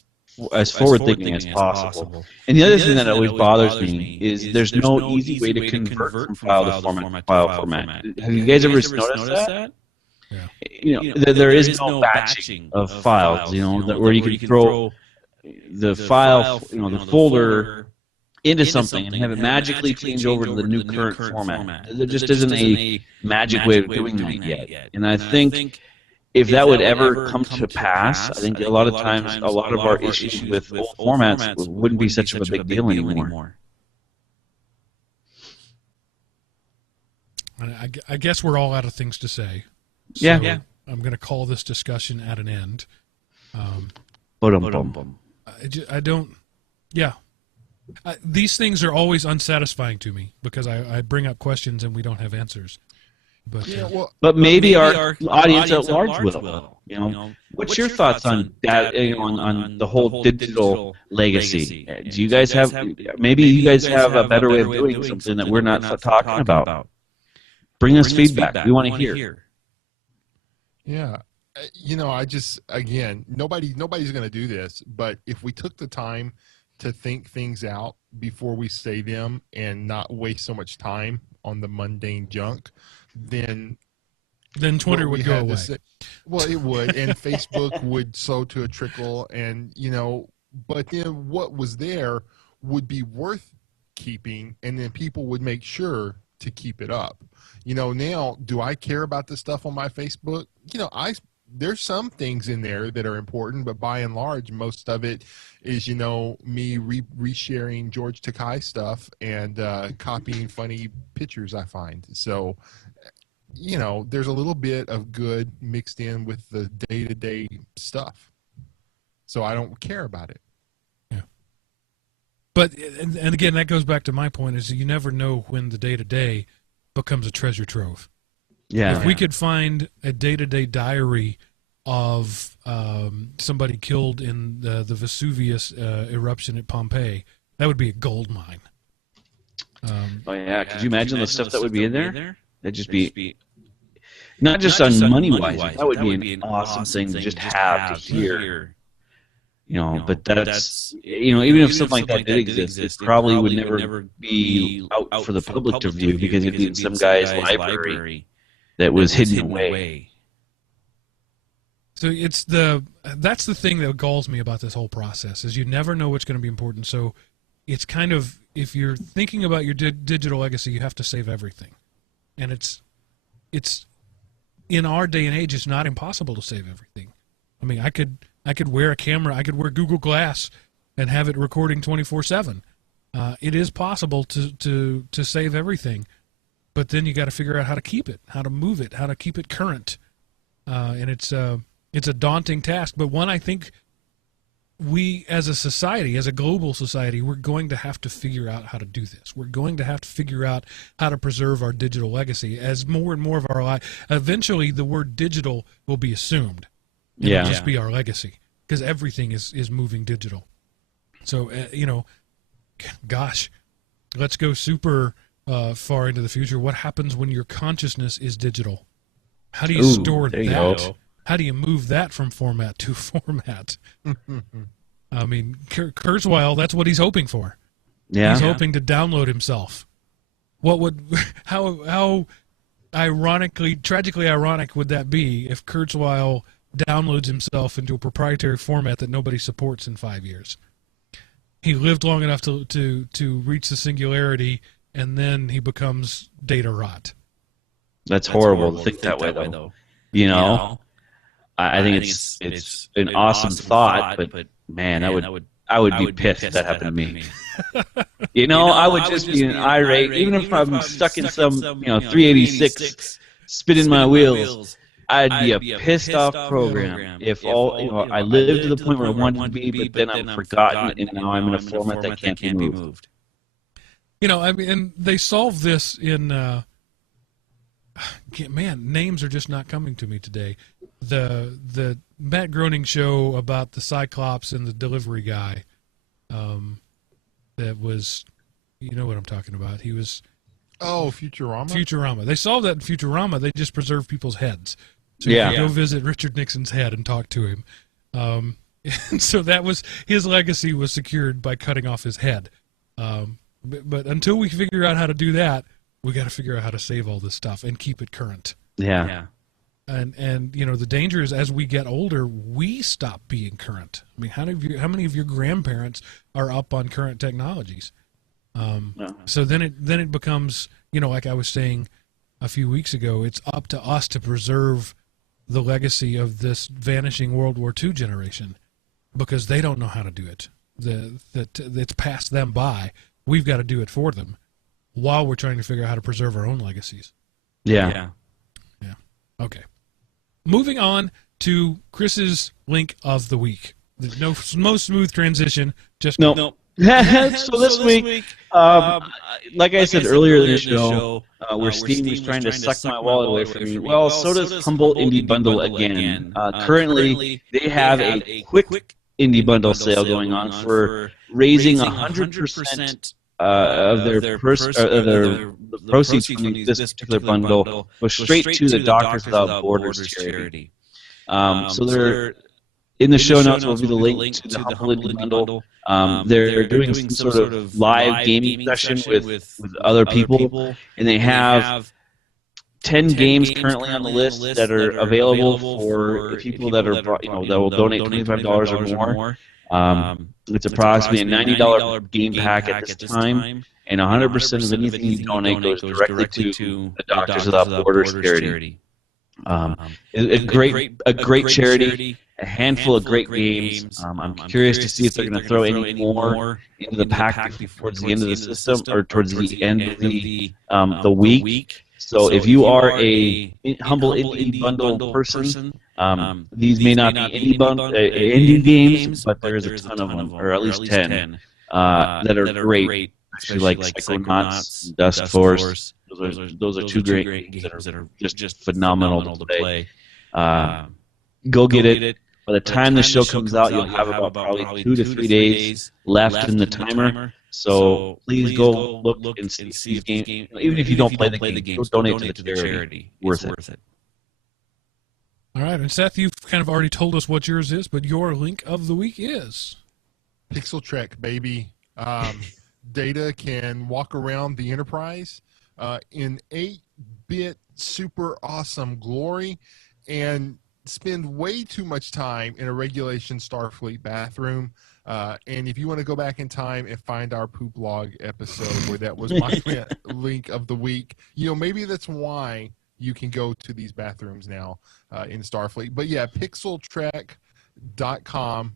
as forward-thinking as possible. And the other thing that always bothers me is there's no easy way to convert from file to file format. Have you guys ever noticed that? Yeah. There is no batching of files. Where you can throw the file, the folder into something and have it magically change over to the new current format. There just isn't a magic way of doing that yet. And I think if that would ever come to pass, I think a lot of times, a lot of our issues with old formats wouldn't be such a big deal anymore. I guess we're all out of things to say. So yeah. I'm going to call this discussion at an end. I don't. Yeah. These things are always unsatisfying to me because I bring up questions and we don't have answers. But maybe our audience at large will. What's your thoughts on that? On the whole digital legacy? Do you guys have? Maybe you guys have a better way of doing something that we're not talking about. Bring us feedback. We want to hear. Yeah. I just, again, nobody's going to do this, but if we took the time to think things out before we say them and not waste so much time on the mundane junk, then Twitter would go away. Well, it would, and Facebook would sow to a trickle, and, but then what was there would be worth keeping, and then people would make sure to keep it up. Now, do I care about the stuff on my Facebook? There's some things in there that are important, but by and large, most of it is, me resharing George Takei stuff and copying funny pictures I find. So, there's a little bit of good mixed in with the day-to-day stuff. So I don't care about it. Yeah. But, and again, that goes back to my point, is you never know when the day-to-day becomes a treasure trove. Yeah. If we could find a day-to-day diary of somebody killed in the Vesuvius eruption at Pompeii, that would be a gold mine. Could you imagine the stuff that would be in there? That'd just be not just on money-wise. That would be an awesome thing to just have to hear. But that's even if something like that did exist, it probably would never be out for the public to view because it'd be in some guy's library that was hidden away. So that's the thing that galls me about this whole process, is you never know what's going to be important. So it's kind of, if you're thinking about your digital legacy, you have to save everything. And it's in our day and age, it's not impossible to save everything. I mean, I could wear a camera, I could wear Google Glass and have it recording 24/7. It is possible to save everything. But then you got to figure out how to keep it, how to move it, how to keep it current, and it's a daunting task, but one I think we as a society, as a global society, we're going to have to figure out how to do this. We're going to have to figure out how to preserve our digital legacy as more and more of our life. Eventually, the word digital will be assumed. It'll just be our legacy because everything is moving digital. So gosh, let's go super far into the future. What happens when your consciousness is digital? How do you store that? How do you move that from format to format? I mean, Kurzweil, that's what he's hoping for. Yeah. He's hoping to download himself. How tragically ironic would that be if Kurzweil downloads himself into a proprietary format that nobody supports in 5 years? He lived long enough to reach the singularity, and then he becomes data rot. That's horrible to think that way, though. You know, I think it's an awesome thought, but man, I would be pissed if that happened to me. You know, I would just be irate, even if I'm stuck in some 386 spinning my wheels. I'd be a pissed off program if I lived to the point where I wanted to be, but then I'm forgotten, and now I'm in a format that can't be moved. You know, I mean, and they solved this in. Man, names are just not coming to me today. The Matt Groening show about the Cyclops and the delivery guy. That was, you know what I'm talking about. He was. Oh, Futurama. Futurama. They solved that in Futurama. They just preserved people's heads. So you could go visit Richard Nixon's head and talk to him. And so that was his legacy was secured by cutting off his head. But until we figure out how to do that, we got to figure out how to save all this stuff and keep it current. Yeah. And you know, the danger is as we get older, we stop being current. I mean, how many of your grandparents are up on current technologies? So then it becomes, you know, like I was saying a few weeks ago, it's up to us to preserve the legacy of this vanishing World War II generation, because they don't know how to do it. It's passed them by. We've got to do it for them, while we're trying to figure out how to preserve our own legacies. Yeah. Okay. Moving on to Chris's link of the week. There's no smooth transition. Just no. So this week, like I said earlier in the show, where Steam was trying to suck my wallet away from me, well, so does Humble Indie Bundle again. Currently, they have a quick Indie Bundle sale going on for raising 100% of their proceeds from this particular bundle go straight to the Doctors Without Borders charity. So they're in the show notes will be the link to the Humble Indie Bundle. They're doing some sort of live gaming session with other people, and they have 10 games currently on the list that are available for people that are that will donate $25 or more. It's approximately a $90 game pack at this time, and 100% of anything you donate goes directly to the Doctors Without Borders charity. A great charity. A handful of great games. I'm curious to see if they're going to throw any more into the pack towards the end of the system or towards the end of the week. So if you are a Humble Indie Bundle person, these may not be indie games, but there is a ton of them, or at least 10, that are great. Actually, like Psychonauts, Dust Force. Those are two great games that are just phenomenal to play. Go get it. By the time the show comes out, you'll have about probably 2 to 3 days left in the timer. So please go look and see these games. Even if you don't play the game, go donate to the charity. Worth it. All right, and Seth, you've kind of already told us what yours is, but your link of the week is Pixel Trek, baby. Data can walk around the Enterprise in 8-bit super awesome glory and spend way too much time in a regulation Starfleet bathroom. And if you want to go back in time and find our poop log episode where that was my link of the week, maybe that's why you can go to these bathrooms now in Starfleet. But yeah, pixeltrek.com,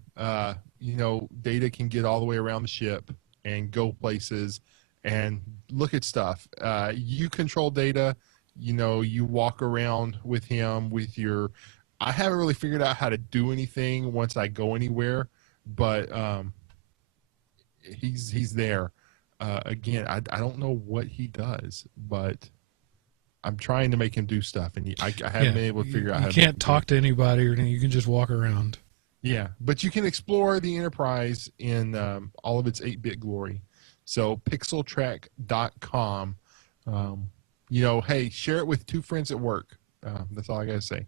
Data can get all the way around the ship and go places and look at stuff. You control Data, you walk around with him with your... I haven't really figured out how to do anything once I go anywhere, but he's there. Again, I don't know what he does, but I'm trying to make him do stuff, and I haven't been able to figure out how to do it. You can't talk to anybody or anything. You can just walk around. Yeah, but you can explore the Enterprise in all of its 8-bit glory. So pixeltrek.com. Hey, share it with 2 friends at work. That's all I got to say.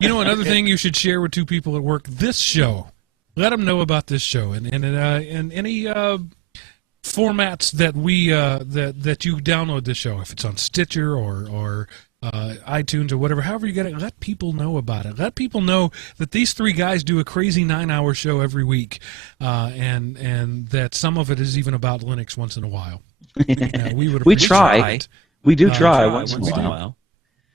Another thing you should share with 2 people at work, this show. Let them know about this show and any formats that we that you download this show. If it's on Stitcher or iTunes or whatever, however you get it, let people know about it. Let people know that these 3 guys do a crazy 9-hour show every week, and that some of it is even about Linux once in a while. We try. We do try once in a while.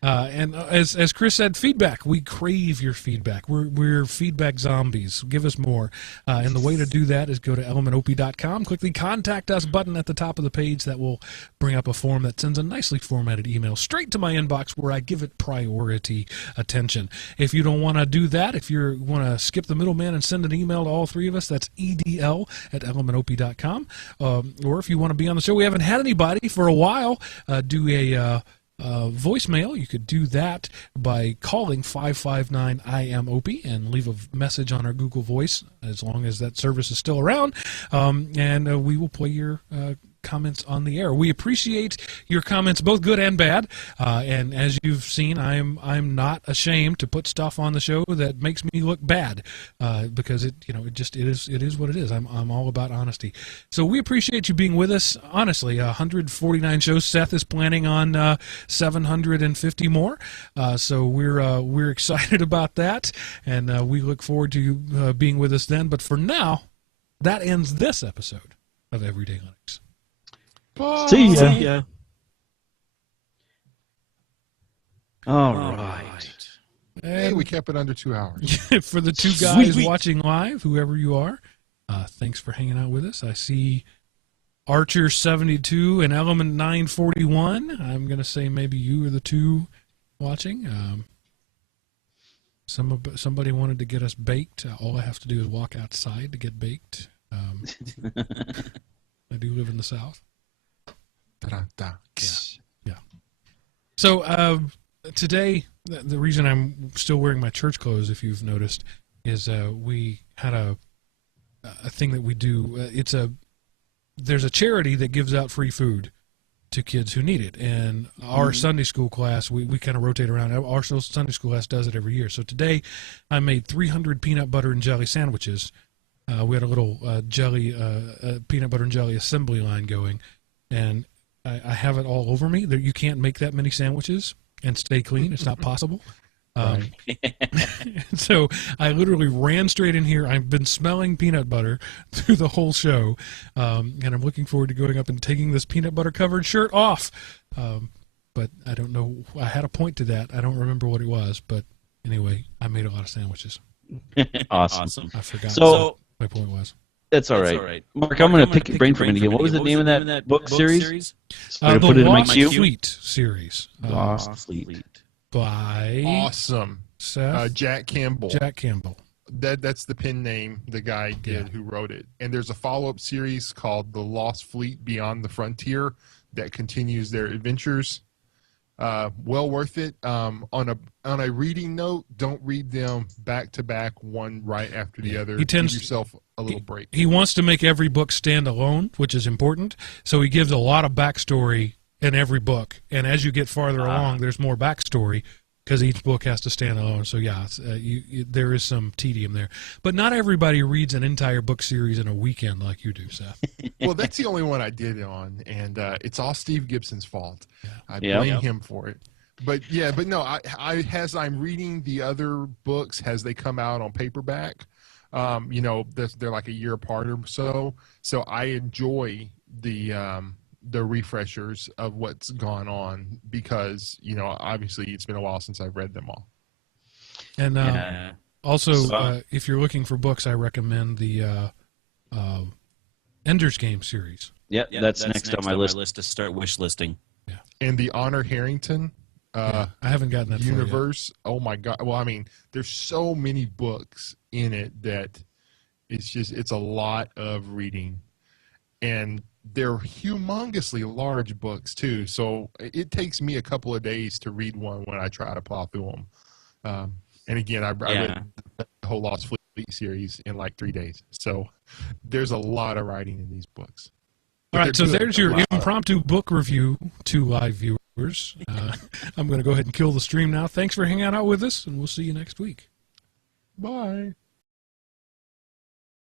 And as Chris said, feedback. We crave your feedback. We're feedback zombies. Give us more. And the way to do that is go to elementop.com, click the Contact Us button at the top of the page. That will bring up a form that sends a nicely formatted email straight to my inbox where I give it priority attention. If you don't want to do that, if you want to skip the middleman and send an email to all three of us, that's edl@elementop.com. Or if you want to be on the show, we haven't had anybody for a while, do a voicemail. You could do that by calling 559-IAM-OPI and leave a message on our Google Voice as long as that service is still around, and we will play your comments on the air. We appreciate your comments, both good and bad, and as you've seen, I'm not ashamed to put stuff on the show that makes me look bad, because it is what it is. I'm all about honesty. So we appreciate you being with us. Honestly, 149 shows. Seth is planning on 750 more, so we're excited about that, and we look forward to you being with us then. But for now, that ends this episode of Everyday Linux. Bye. See ya. All right. Hey, we kept it under 2 hours. For the two guys watching live, whoever you are, thanks for hanging out with us. I see Archer 72 and Element 941. I'm going to say maybe you are the two watching. Somebody wanted to get us baked. All I have to do is walk outside to get baked. I do live in the South. Yeah. So today, the reason I'm still wearing my church clothes, if you've noticed, is we had a thing that we do. There's a charity that gives out free food to kids who need it, and our Sunday school class, we kind of rotate around. Our Sunday school class does it every year. So today, I made 300 peanut butter and jelly sandwiches. We had a little peanut butter and jelly assembly line going, and I have it all over me. You can't make that many sandwiches and stay clean. It's not possible. So I literally ran straight in here. I've been smelling peanut butter through the whole show, and I'm looking forward to going up and taking this peanut butter covered shirt off. But I don't know. I had a point to that. I don't remember what it was, but anyway, I made a lot of sandwiches. Awesome. I forgot what my point was. That's all right. Mark, I'm going to pick your brain for a minute again. What was the name of that book series? The put it in my Lost queue. Fleet series. Lost Fleet. By Awesome. Seth? Jack Campbell. Jack Campbell. That's the pen name the guy did who wrote it. And there's a follow-up series called The Lost Fleet Beyond the Frontier that continues their adventures. Well worth it. On a reading note, don't read them back to back, one right after the other. Give yourself a little break. He wants to make every book stand alone, which is important. So he gives a lot of backstory in every book, and as you get farther along, there's more backstory because each book has to stand alone. So yeah, there is some tedium there. But not everybody reads an entire book series in a weekend like you do, Seth. Well, that's the only one I did it on, and it's all Steve Gibson's fault. Yeah. I blame him for it. But no, as I'm reading the other books as they come out on paperback, they're like a year apart or so. So I enjoy the refreshers of what's gone on because obviously it's been a while since I've read them all. And also, if you're looking for books, I recommend the Ender's Game series. Yep, that's next on my list to start wish listing. Yeah, and the Honor Harrington. I haven't gotten that universe. Oh my God! Well, I mean, there's so many books in it that it's a lot of reading, and they're humongously large books too. So it takes me a couple of days to read one when I try to plow through them. And again, I read the whole Lost Fleet series in like 3 days. So there's a lot of writing in these books. All right, so there's your impromptu book review to live viewers. I'm going to go ahead and kill the stream now. Thanks for hanging out with us, and we'll see you next week. Bye.